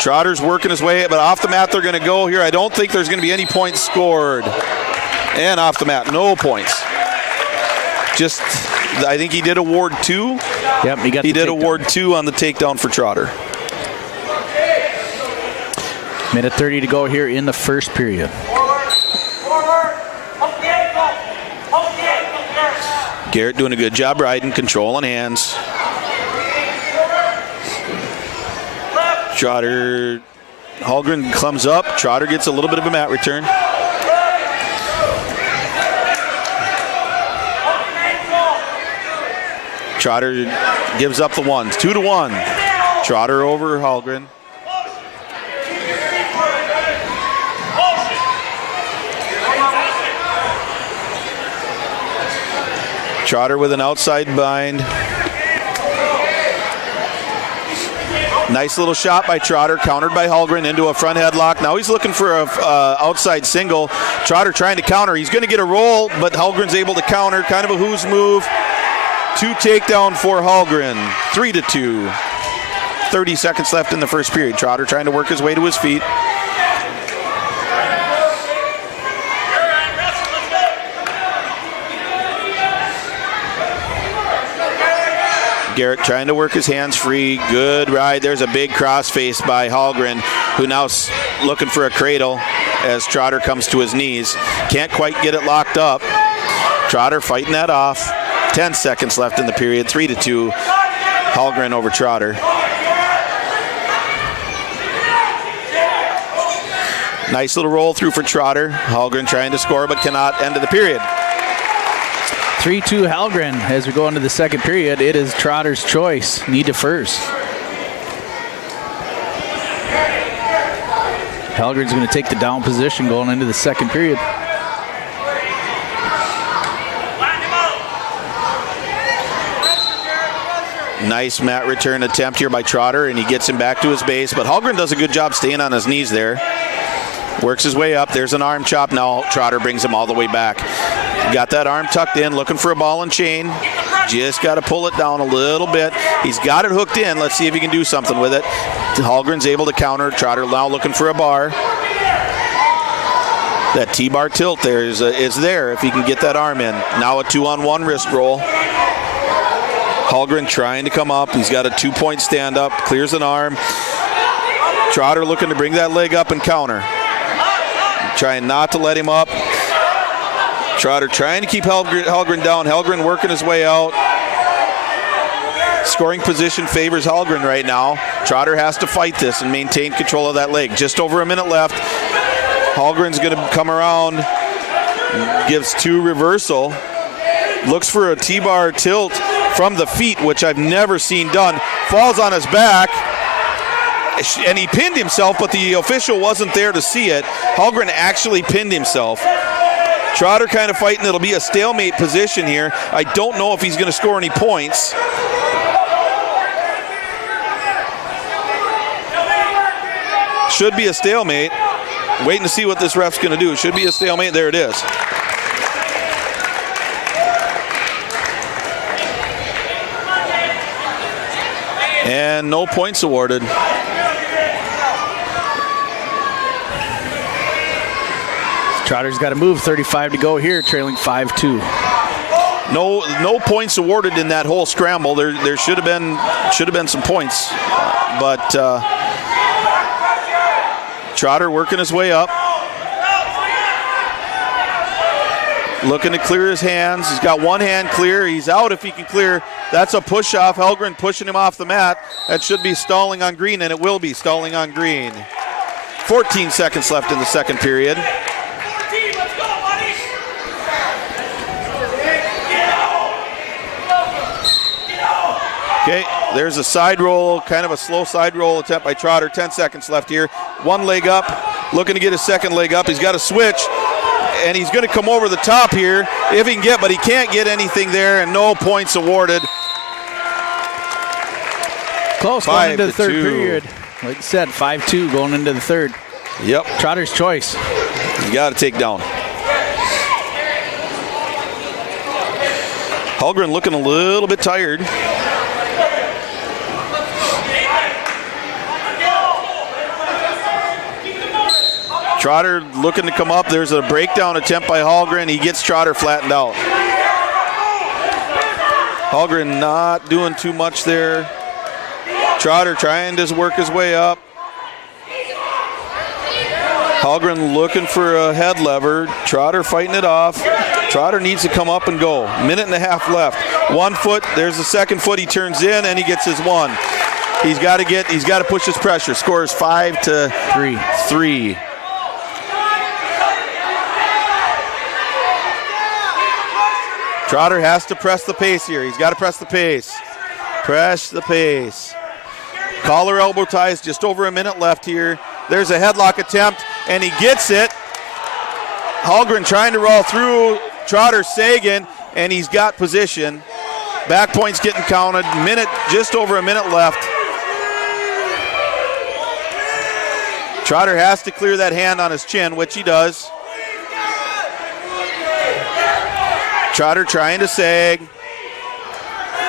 Trotter's working his way, but off the mat they're going to go here. I don't think there's going to be any points scored. And off the mat, no points. I think he did award 2. Yep, he did award 2 on the takedown for Trotter. Minute 30 to go here in the first period. Garrett doing a good job riding, controlling hands. Trotter, Hallgren comes up. Trotter gets a little bit of a mat return. Trotter gives up the ones. 2-1. Trotter over Hallgren. Trotter with an outside bind. Nice little shot by Trotter, countered by Hallgren into a front headlock. Now he's looking for a outside single. Trotter trying to counter. He's going to get a roll, but Hallgren's able to counter. Kind of a who's move. 2 takedown for Hallgren. 3-2. 30 seconds left in the first period. Trotter trying to work his way to his feet. Garrett trying to work his hands free. Good ride. There's a big crossface by Hallgren, who now's looking for a cradle as Trotter comes to his knees. Can't quite get it locked up. Trotter fighting that off. 10 seconds left in the period. 3-2. Hallgren over Trotter. Nice little roll through for Trotter. Hallgren trying to score but cannot. End of the period. 3-2 Hallgren as we go into the second period. It is Trotter's choice. Need to first. Hallgren's going to take the down position going into the second period. Nice mat return attempt here by Trotter, and he gets him back to his base. But Hallgren does a good job staying on his knees there. Works his way up. There's an arm chop. Now Trotter brings him all the way back. Got that arm tucked in, looking for a ball and chain. Just got to pull it down a little bit. He's got it hooked in. Let's see if he can do something with it. Hallgren's able to counter. Trotter now looking for a bar. That T-bar tilt there is there if he can get that arm in. Now a 2-on-1 wrist roll. Hallgren trying to come up. He's got a 2-point stand up. Clears an arm. Trotter looking to bring that leg up and counter. Trying not to let him up. Trotter trying to keep Hallgren down. Hallgren working his way out. Scoring position favors Hallgren right now. Trotter has to fight this and maintain control of that leg. Just over a minute left. Hallgren's going to come around. Gives 2 reversal. Looks for a T-bar tilt from the feet, which I've never seen done. Falls on his back. And he pinned himself, but the official wasn't there to see it. Hallgren actually pinned himself. Trotter kind of fighting. It'll be a stalemate position here. I don't know if he's going to score any points. Should be a stalemate. Waiting to see what this ref's going to do. Should be a stalemate. There it is. And no points awarded. Trotter's got to move. 35 to go here, trailing 5-2. No points awarded in that whole scramble. There should have been some points, but Trotter working his way up. looking to clear his hands. He's got one hand clear. He's out if he can clear. That's a push off. Helgren pushing him off the mat. That should be stalling on green, and it will be stalling on green. 14 seconds left in the second period. Okay, there's a side roll, kind of a slow side roll attempt by Trotter. 10 seconds left here. One leg up, looking to get his second leg up. He's got a switch, and he's going to come over the top here if he can get, but he can't get anything there, and no points awarded. Close going into the third period. Like I said, 5-2 going into the third. Yep. Trotter's choice. You got to take down. Hulgren looking a little bit tired. Trotter looking to come up. There's a breakdown attempt by Hulgren. He gets Trotter flattened out. Hulgren not doing too much there. Trotter trying to work his way up. Hulgren looking for a head lever. Trotter fighting it off. Trotter needs to come up and go. Minute and a half left. 1 foot. There's the second foot. He turns in and he gets his one. He's got to push his pressure. Scores 5-3. Trotter has to press the pace here. He's got to press the pace. Press the pace. Collar elbow ties, just over a minute left here. There's a headlock attempt, and he gets it. Hulgren trying to roll through. Trotter sagging, and he's got position. Back points getting counted. Just over a minute left. Trotter has to clear that hand on his chin, which he does. Trotter trying to sag.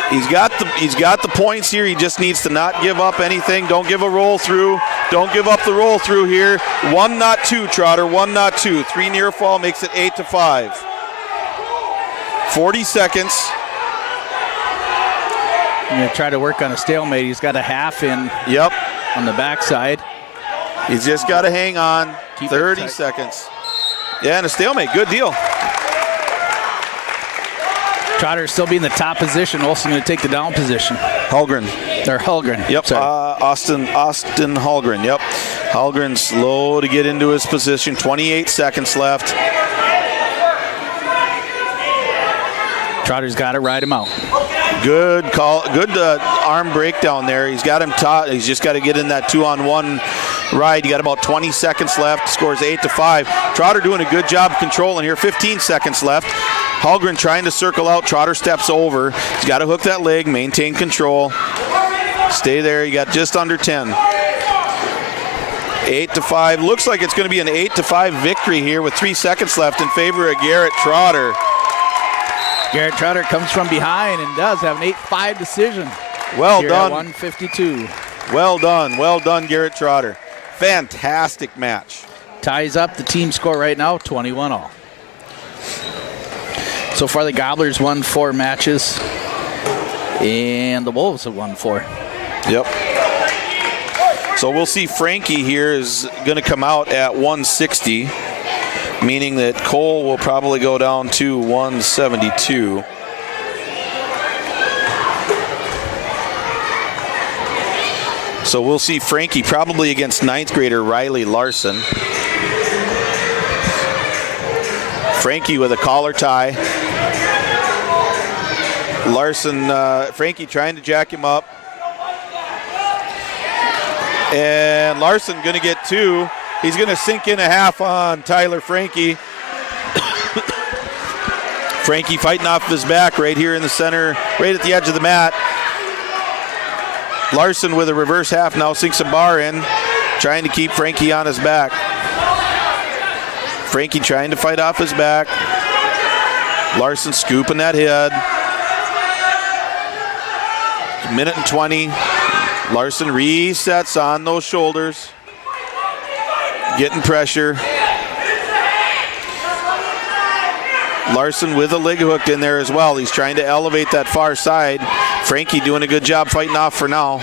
He's got the points here. He just needs to not give up anything. Don't give a roll through. Don't give up the roll through here. 1, not 2, Trotter. 1, not 2. 3 near fall makes it 8-5. 40 seconds. I'm going to try to work on a stalemate. He's got a half in. Yep. On the backside. He's just got to hang on. Keep 30 seconds. Yeah, and a stalemate. Good deal. Trotter still be in the top position. Olsen going to take the down position. Hulgren. Yep. Sorry. Austin Hulgren. Yep. Hulgren slow to get into his position. 28 seconds left. Trotter's got to ride him out. Good call. Good arm breakdown there. He's got him taught. He's just got to get in that 2-on-1 ride. You got about 20 seconds left. Scores 8-5. Trotter doing a good job controlling here. 15 seconds left. Hulgren trying to circle out. Trotter steps over. He's got to hook that leg, maintain control. Stay there. You got just under 10. 8-5. Looks like it's going to be an 8-5 victory here with 3 seconds left in favor of Garrett Trotter. Garrett Trotter comes from behind and does have an 8-5 decision. Well here done. At 152. Well done, Garrett Trotter. Fantastic match. Ties up the team score right now, 21-all. So far, the Gobblers won 4 matches, and the Wolves have won 4. Yep. So we'll see Frankie here is going to come out at 160, meaning that Cole will probably go down to 172. So we'll see Frankie probably against 9th grader Riley Larson. Frankie with a collar tie. Larson, Frankie trying to jack him up. And Larson going to get 2. He's going to sink in a half on Tyler Frankie. Frankie fighting off his back right here in the center, right at the edge of the mat. Larson with a reverse half now sinks a bar in, trying to keep Frankie on his back. Frankie trying to fight off his back. Larson scooping that head. Minute and 20. Larson resets on those shoulders. Getting pressure. Larson with a leg hooked in there as well. He's trying to elevate that far side. Frankie doing a good job fighting off for now.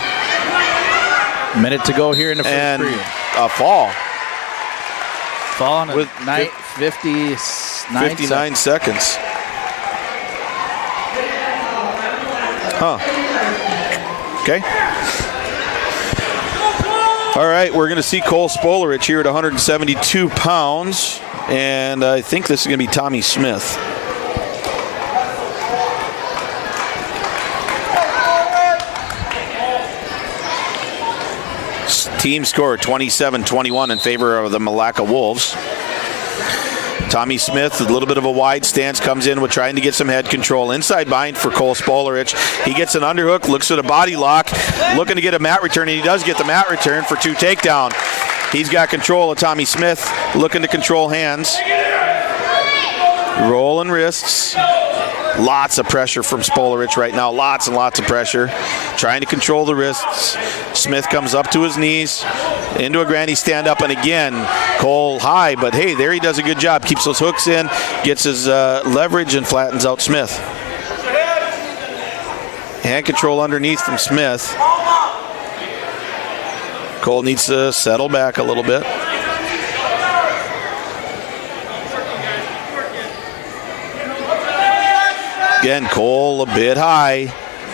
Minute to go here in the first period. A fall. Fall on a night 56. 59 seconds. Huh. Okay. All right, we're going to see Cole Spolarich here at 172 pounds, and I think this is going to be Tommy Smith. Team score 27-21 in favor of the Milaca Wolves. Tommy Smith, a little bit of a wide stance, comes in with trying to get some head control. Inside bind for Cole Spolarich. He gets an underhook, looks at a body lock, looking to get a mat return, and he does get the mat return for 2 takedown. He's got control of Tommy Smith, looking to control hands. Rolling wrists. Lots of pressure from Spolarich right now. Lots and lots of pressure. Trying to control the wrists. Smith comes up to his knees. Into a granny stand-up, and again, Cole high, but hey, there he does a good job. Keeps those hooks in, gets his leverage, and flattens out Smith. Hand control underneath from Smith. Cole needs to settle back a little bit. Again, Cole a bit high.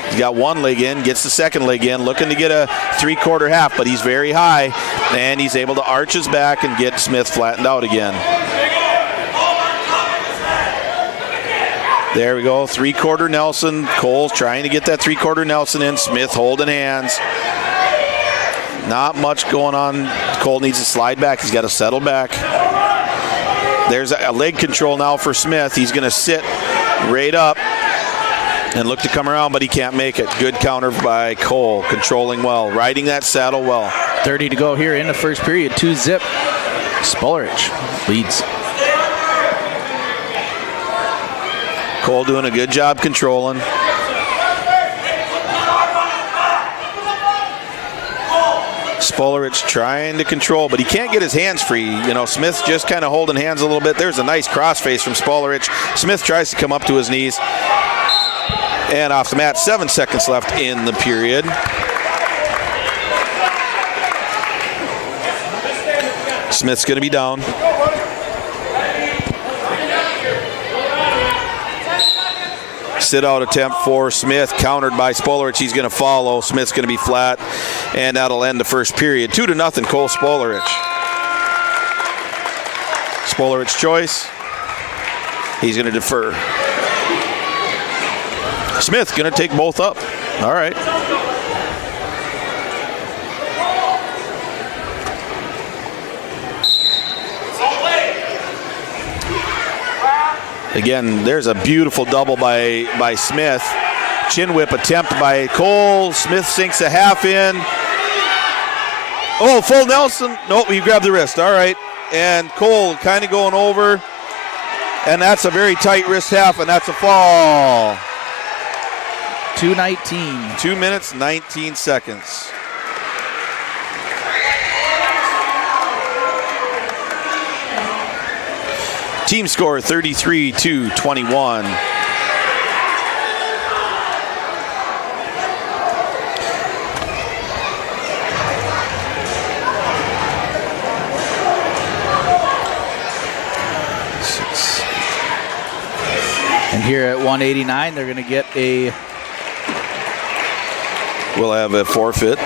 He's got one leg in, gets the second leg in, looking to get a 3/4 half, but he's very high, and he's able to arch his back and get Smith flattened out again. There we go, 3/4 Nelson. Cole's trying to get that 3/4 Nelson in. Smith holding hands. Not much going on. Cole needs to slide back. He's got to settle back. There's a leg control now for Smith. He's going to sit right up and look to come around, but he can't make it. Good counter by Cole, controlling well, riding that saddle well. 30 to go here in the first period, 2-zip. Spolarich leads. Cole doing a good job controlling. Spolarich trying to control, but he can't get his hands free. You know, Smith's just kind of holding hands a little bit. There's a nice crossface from Spolarich. Smith tries to come up to his knees. And off the mat, 7 seconds left in the period. Smith's going to be down. Sit-out attempt for Smith, countered by Spolarich. He's going to follow. Smith's going to be flat, and that'll end the first period. 2-0, Cole Spolarich. Spolarich's choice. He's going to defer. Smith going to take both up. All right. Again, there's a beautiful double by Smith. Chin whip attempt by Cole. Smith sinks a half in. Oh, full Nelson. Nope, he grabbed the wrist. All right. And Cole kind of going over. And that's a very tight wrist half, and that's a fall. 2:19. 2 minutes, 19 seconds. Team score 33-21. And here at 189, they're going to get a... We'll have a forfeit.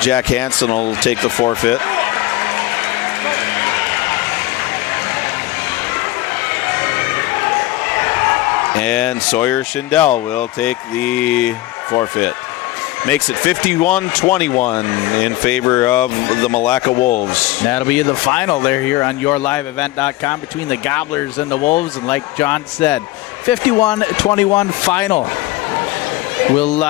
Jack Hansen will take the forfeit. And Sawyer Schindel will take the forfeit. Makes it 51-21 in favor of the Milaca Wolves. That'll be the final there here on YourLiveEvent.com between the Gobblers and the Wolves. And like John said, 51-21 final. We'll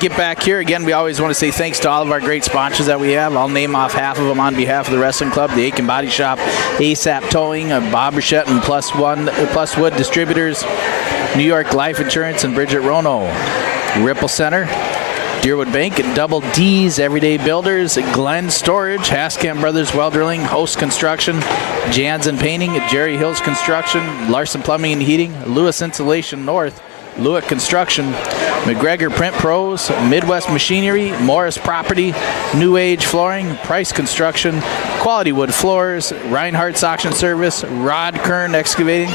get back here. Again, we always want to say thanks to all of our great sponsors that we have. I'll name off half of them on behalf of the Wrestling Club, the Aitkin Body Shop, ASAP Towing, Bob Burchett and Plus Wood Distributors, New York Life Insurance and Bridget Rono, Ripple Center, Deerwood Bank, Double D's Everyday Builders, Glenn Storage, Haskamp Brothers Well Drilling, Host Construction, Jansen Painting, Jerry Hills Construction, Larson Plumbing and Heating, Lewis Insulation North, Lewitt Construction, McGregor Print Pros, Midwest Machinery, Morris Property, New Age Flooring, Price Construction, Quality Wood Floors, Reinhardt's Auction Service, Rod Kern Excavating,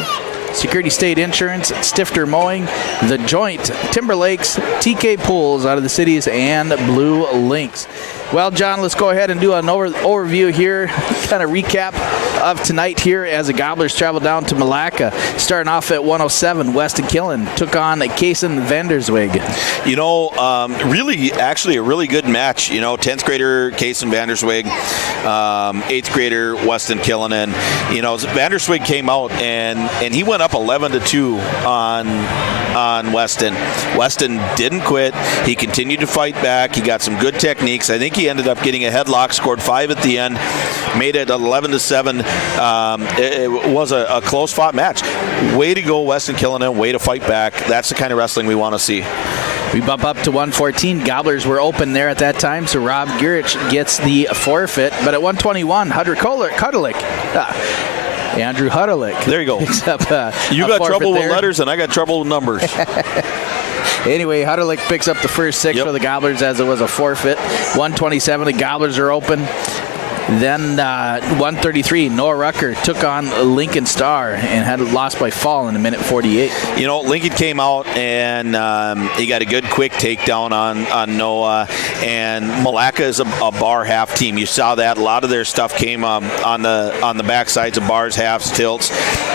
Security State Insurance, Stifter Mowing, The Joint, Timber Lakes, TK Pools out of the cities, and Blue Links. Well, John, let's go ahead and do an overview here, kind of recap of tonight here as the Gobblers travel down to Milaca. Starting off at 107, Weston Killen took on Kaysen Vandersweg. You know, actually a really good match. You know, 10th grader Kaysen Vandersweg, 8th grader Weston Killen. And, you know, Vandersweg came out and he went up 11-2 on Weston. Weston didn't quit. He continued to fight back. He got some good techniques. I think he ended up getting a headlock, scored 5 at the end, made it 11-7. It was a close-fought match. Way to go, Weston Killen. Way to fight back. That's the kind of wrestling we want to see. We bump up to 114. Gobblers were open there at that time, so Rob Gurich gets the forfeit. But at 121, Andrew Huddelick. There you go. Picks up, you got trouble with letters, and I got trouble with numbers. Anyway, Huddelick picks up the first 6 for the Gobblers as it was a forfeit. 127, the Gobblers are open. Then 133, Noah Rucker took on Lincoln Starr and had lost by fall in a minute 48. You know, Lincoln came out and he got a good quick takedown on Noah. And Milaca is a bar half team. You saw that. A lot of their stuff came on the back sides of bars, halves, tilts.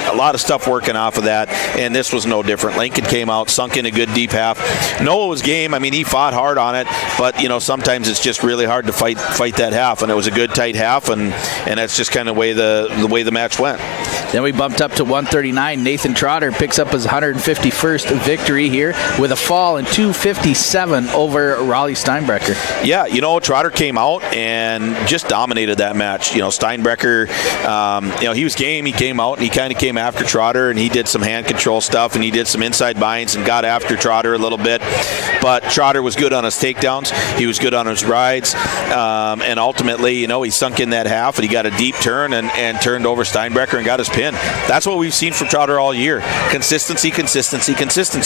A lot of stuff working off of that. And this was no different. Lincoln came out, sunk in a good deep half. Noah was game. I mean, he fought hard on it. But, you know, sometimes it's just really hard to fight that half. And it was a good tight half, and that's just kind of the way the match went. Then we bumped up to 139. Nathan Trotter picks up his 151st victory here with a fall in 257 over Raleigh Steinbrecher. Yeah, you know, Trotter came out and just dominated that match. You know, Steinbrecher, you know, he was game. He came out and he kind of came after Trotter, and he did some hand control stuff, and he did some inside binds and got after Trotter a little bit. But Trotter was good on his takedowns. He was good on his rides. And ultimately, you know, he sunk in that half, and he got a deep turn and turned over Steinbrecher and got his pin. That's what we've seen from Trotter all year. Consistency,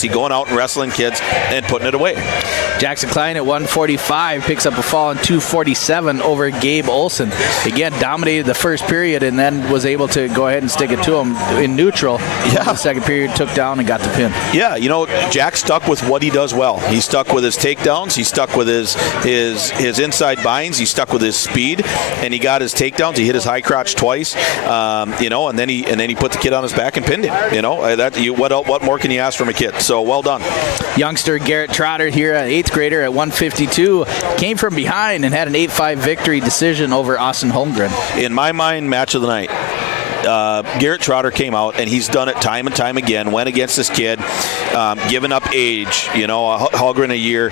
going out and wrestling kids and putting it away. Jackson Klein at 145 picks up a fall in 247 over Gabe Olson. Again, dominated the first period and then was able to go ahead and stick it to him in neutral. Yeah. The second period took down and got the pin. Yeah, you know, Jack stuck with what he does well. He stuck with his takedowns. He stuck with his inside binds. He stuck with his speed, and he got his takedowns. He hit his high crotch twice, you know, and then he put the kid on his back and pinned him. You know, what more can you ask from a kid? So well done. Youngster Garrett Trotter here, an 8th grader at 152, came from behind and had an 8-5 victory decision over Austin Holmgren. In my mind, match of the night. Garrett Trotter came out, and he's done it time and time again. Went against this kid, giving up age, you know, Holgren a year,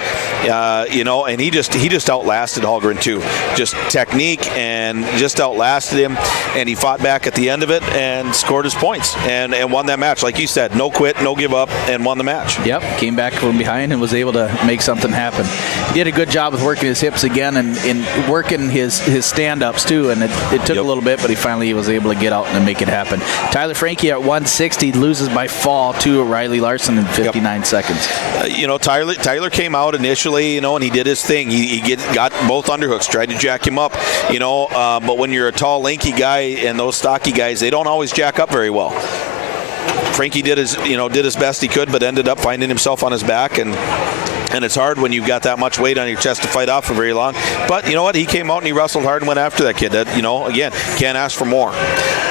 you know, and he just outlasted Holgren too. Just technique and just outlasted him, and he fought back at the end of it and scored his points and won that match. Like you said, no quit, no give up, and won the match. Yep, came back from behind and was able to make something happen. He did a good job with working his hips again and working his stand-ups too, and it took a little bit, but he finally was able to get out and make it happen. Tyler Frankie at 160 loses by fall to Riley Larson in 59 seconds. You know, Tyler came out initially, you know, and he did his thing. He got both underhooks, tried to jack him up, you know, but when you're a tall, lanky guy and those stocky guys, they don't always jack up very well. Frankie did his best he could, but ended up finding himself on his back, and it's hard when you've got that much weight on your chest to fight off for very long. But you know what? He came out and he wrestled hard and went after that kid. That, you know, again, can't ask for more.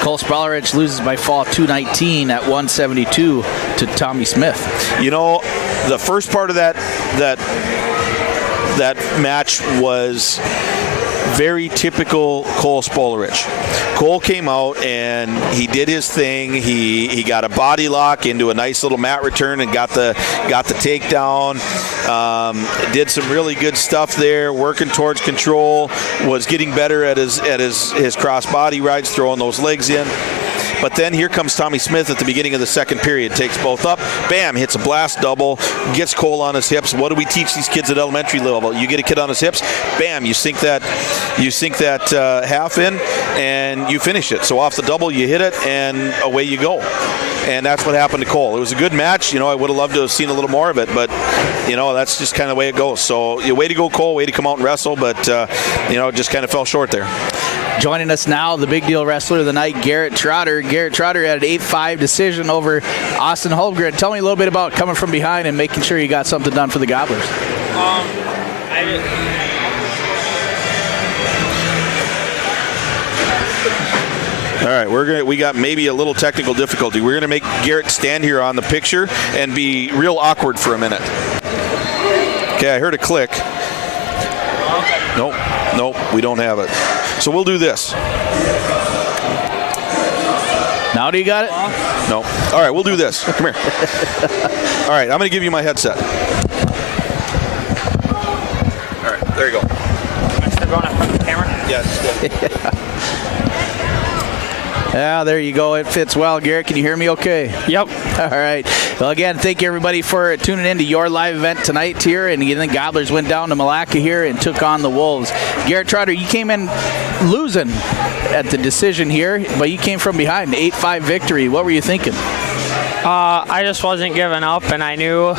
Cole Spollerich loses by fall 219 at 172 to Tommy Smith. You know, the first part of that match was very typical Cole Spollerich. Cole came out and he did his thing. He got a body lock into a nice little mat return and got the takedown. Did some really good stuff there, working towards control. Was getting better at his cross body rides, throwing those legs in. But then here comes Tommy Smith at the beginning of the second period, takes both up, bam, hits a blast double, gets Cole on his hips. What do we teach these kids at elementary level? You get a kid on his hips, bam, you sink that half in, and you finish it. So off the double, you hit it, and away you go. and that's what happened to Cole. It was a good match. I would have loved to have seen a little more of it, but that's just kind of the way it goes. So way to go, Cole. Way to come out and wrestle, but just kind of fell short there. Joining us now, the big deal wrestler of the night, Garrett Trotter. Garrett Trotter had an 8-5 decision over Austin Holmgren. Tell me a little bit about coming from behind and making sure you got something done for the Gobblers. All right, we got maybe a little technical difficulty. We're gonna make Garrett stand here on the picture and be real awkward for a minute. Okay, I heard a click. Nope, we don't have it. So we'll do this. Now do you got it? No. All right, we'll do this. Come here. All right, I'm going to give you my headset. All right, there you go. Am I still going in front of the camera? Yeah. Yeah, there you go. It fits well. Garrett, can you hear me okay? Yep. All right. Well, again, thank you, everybody, for tuning in to your live event tonight here. And the Gobblers went down to Milaca here and took on the Wolves. Garrett Trotter, you came in losing at the decision here, but you came from behind, 8-5 victory. What were you thinking? I just wasn't giving up, and I knew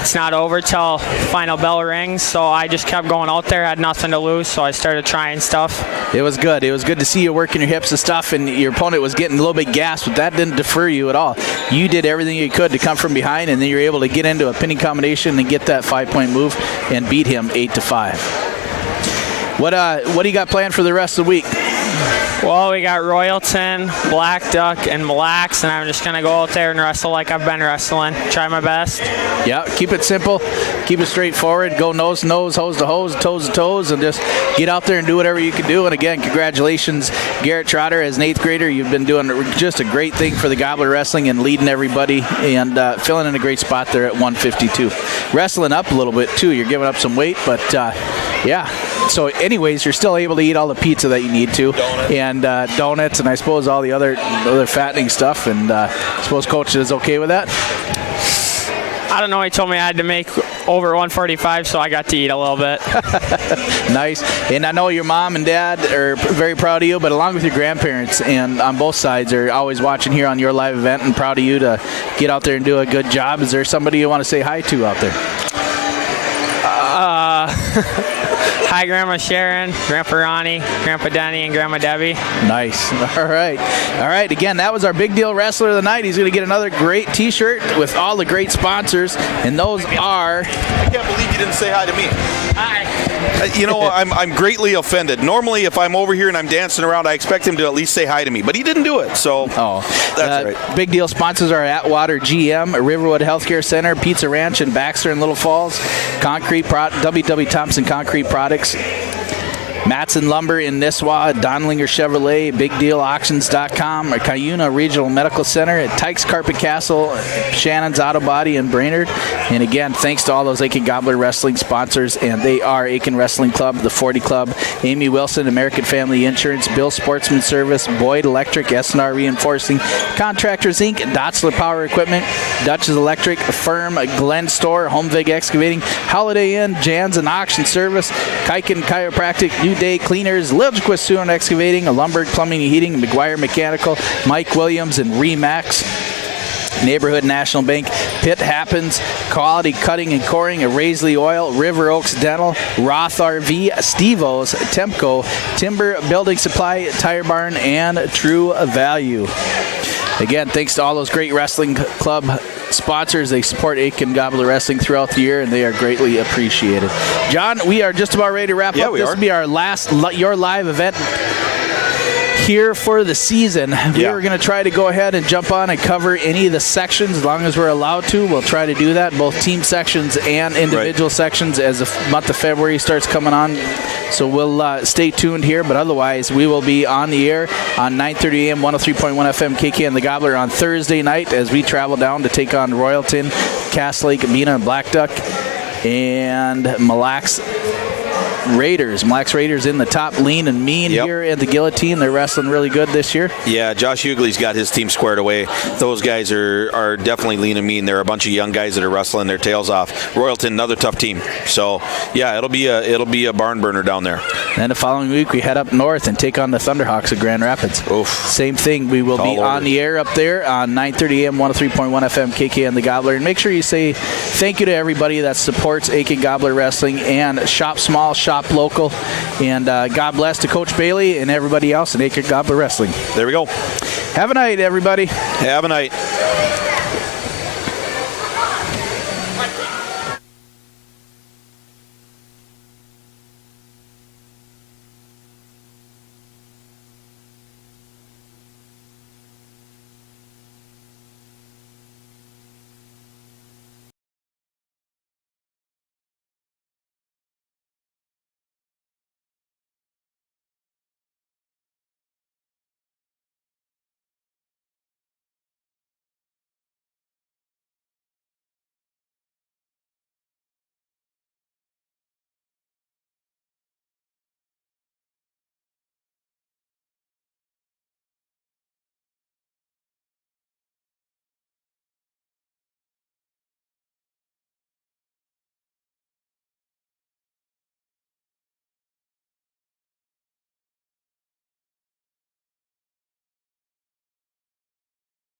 it's not over till final bell rings, so I just kept going out there. I had nothing to lose, so I started trying stuff. It was good. It was good to see you working your hips and stuff, and your opponent was getting a little bit gassed, but that didn't defer you at all. You did everything you could to come from behind, and then you were able to get into a pinning combination and get that 5-point move and beat him 8-5. What do you got planned for the rest of the week? Well, we got Royalton, Black Duck, and Mille Lacs, and I'm just going to go out there and wrestle like I've been wrestling. Try my best. Yeah, keep it simple. Keep it straightforward. Go nose to nose, hose to hose, toes to toes, and just get out there and do whatever you can do. And again, congratulations, Garrett Trotter. As an 8th grader, you've been doing just a great thing for the Gobbler Wrestling and leading everybody and filling in a great spot there at 152. Wrestling up a little bit, too. You're giving up some weight, but yeah. So anyways, you're still able to eat all the pizza that you need to. And donuts, and I suppose all the other fattening stuff. And I suppose Coach is okay with that? I don't know. He told me I had to make over 145, so I got to eat a little bit. Nice. And I know your mom and dad are very proud of you, but along with your grandparents and on both sides are always watching here on your live event and proud of you to get out there and do a good job. Is there somebody you want to say hi to out there? Hi, Grandma Sharon, Grandpa Ronnie, Grandpa Denny, and Grandma Debbie. Nice. All right. Again, that was our big deal wrestler of the night. He's going to get another great T-shirt with all the great sponsors, and those are. I can't believe you didn't say hi to me. Hi. I'm greatly offended. Normally, if I'm over here and I'm dancing around, I expect him to at least say hi to me, but he didn't do it. So that's right. Big deal sponsors are Atwater GM, Riverwood Healthcare Center, Pizza Ranch in Baxter and Little Falls, W.W. Thompson Concrete Products, Matson Lumber in Nisswa, Donlinger Chevrolet, BigDealAuctions.com, Cuyuna Regional Medical Center, at Tykes Carpet Castle, Shannon's Auto Body in Brainerd. And again, thanks to all those Aitkin Gobbler Wrestling sponsors, and they are Aitkin Wrestling Club, the 40 Club, Amy Wilson, American Family Insurance, Bill Sportsman Service, Boyd Electric, S&R Reinforcing, Contractors Inc., Dotzler Power Equipment, Dutch's Electric, Firm, Glen Store, Homevig Excavating, Holiday Inn, Jan's and Auction Service, Kiken Chiropractic, New Day Cleaners, Liljequist Sewer and Excavating, Lumberg Plumbing and Heating, McGuire Mechanical, Mike Williams and Remax, Neighborhood National Bank, Pitt Happens, Quality Cutting and Coring, Raisley Oil, River Oaks Dental, Roth RV, Steve-O's, Temco, Timber Building Supply, Tire Barn, and True Value. Again, thanks to all those great wrestling club sponsors. They support Aitkin Gobbler Wrestling throughout the year, and they are greatly appreciated. John, we are just about ready to wrap up. This will be our last Your Live event here for the season. We are going to try to go ahead and jump on and cover any of the sections as long as we're allowed to. We'll try to do that, both team sections and individual sections, as the month of February starts coming on. So we'll stay tuned here, but otherwise we will be on the air on 9:30 a.m. 103.1 FM KK and the Gobbler on Thursday night as we travel down to take on Royalton, Cass Lake, Mina, and Black Duck, and Mille Lacs Raiders. Mille Lacs Raiders in the top, lean and mean here at the Guillotine. They're wrestling really good this year. Yeah, Josh Hughley's got his team squared away. Those guys are definitely lean and mean. They're a bunch of young guys that are wrestling their tails off. Royalton, another tough team. So yeah, it'll be a barn burner down there. Then the following week, we head up north and take on the Thunderhawks of Grand Rapids. Oof. Same thing. We will be on the air up there on 9:30 a.m., 103.1 FM, KK and the Gobbler. And make sure you say thank you to everybody that supports Aitkin Gobbler Wrestling and shop small, shop local. And God bless to Coach Bailey and everybody else in Aitkin Gobbler Wrestling. There we go. Have a night, everybody. Have a night.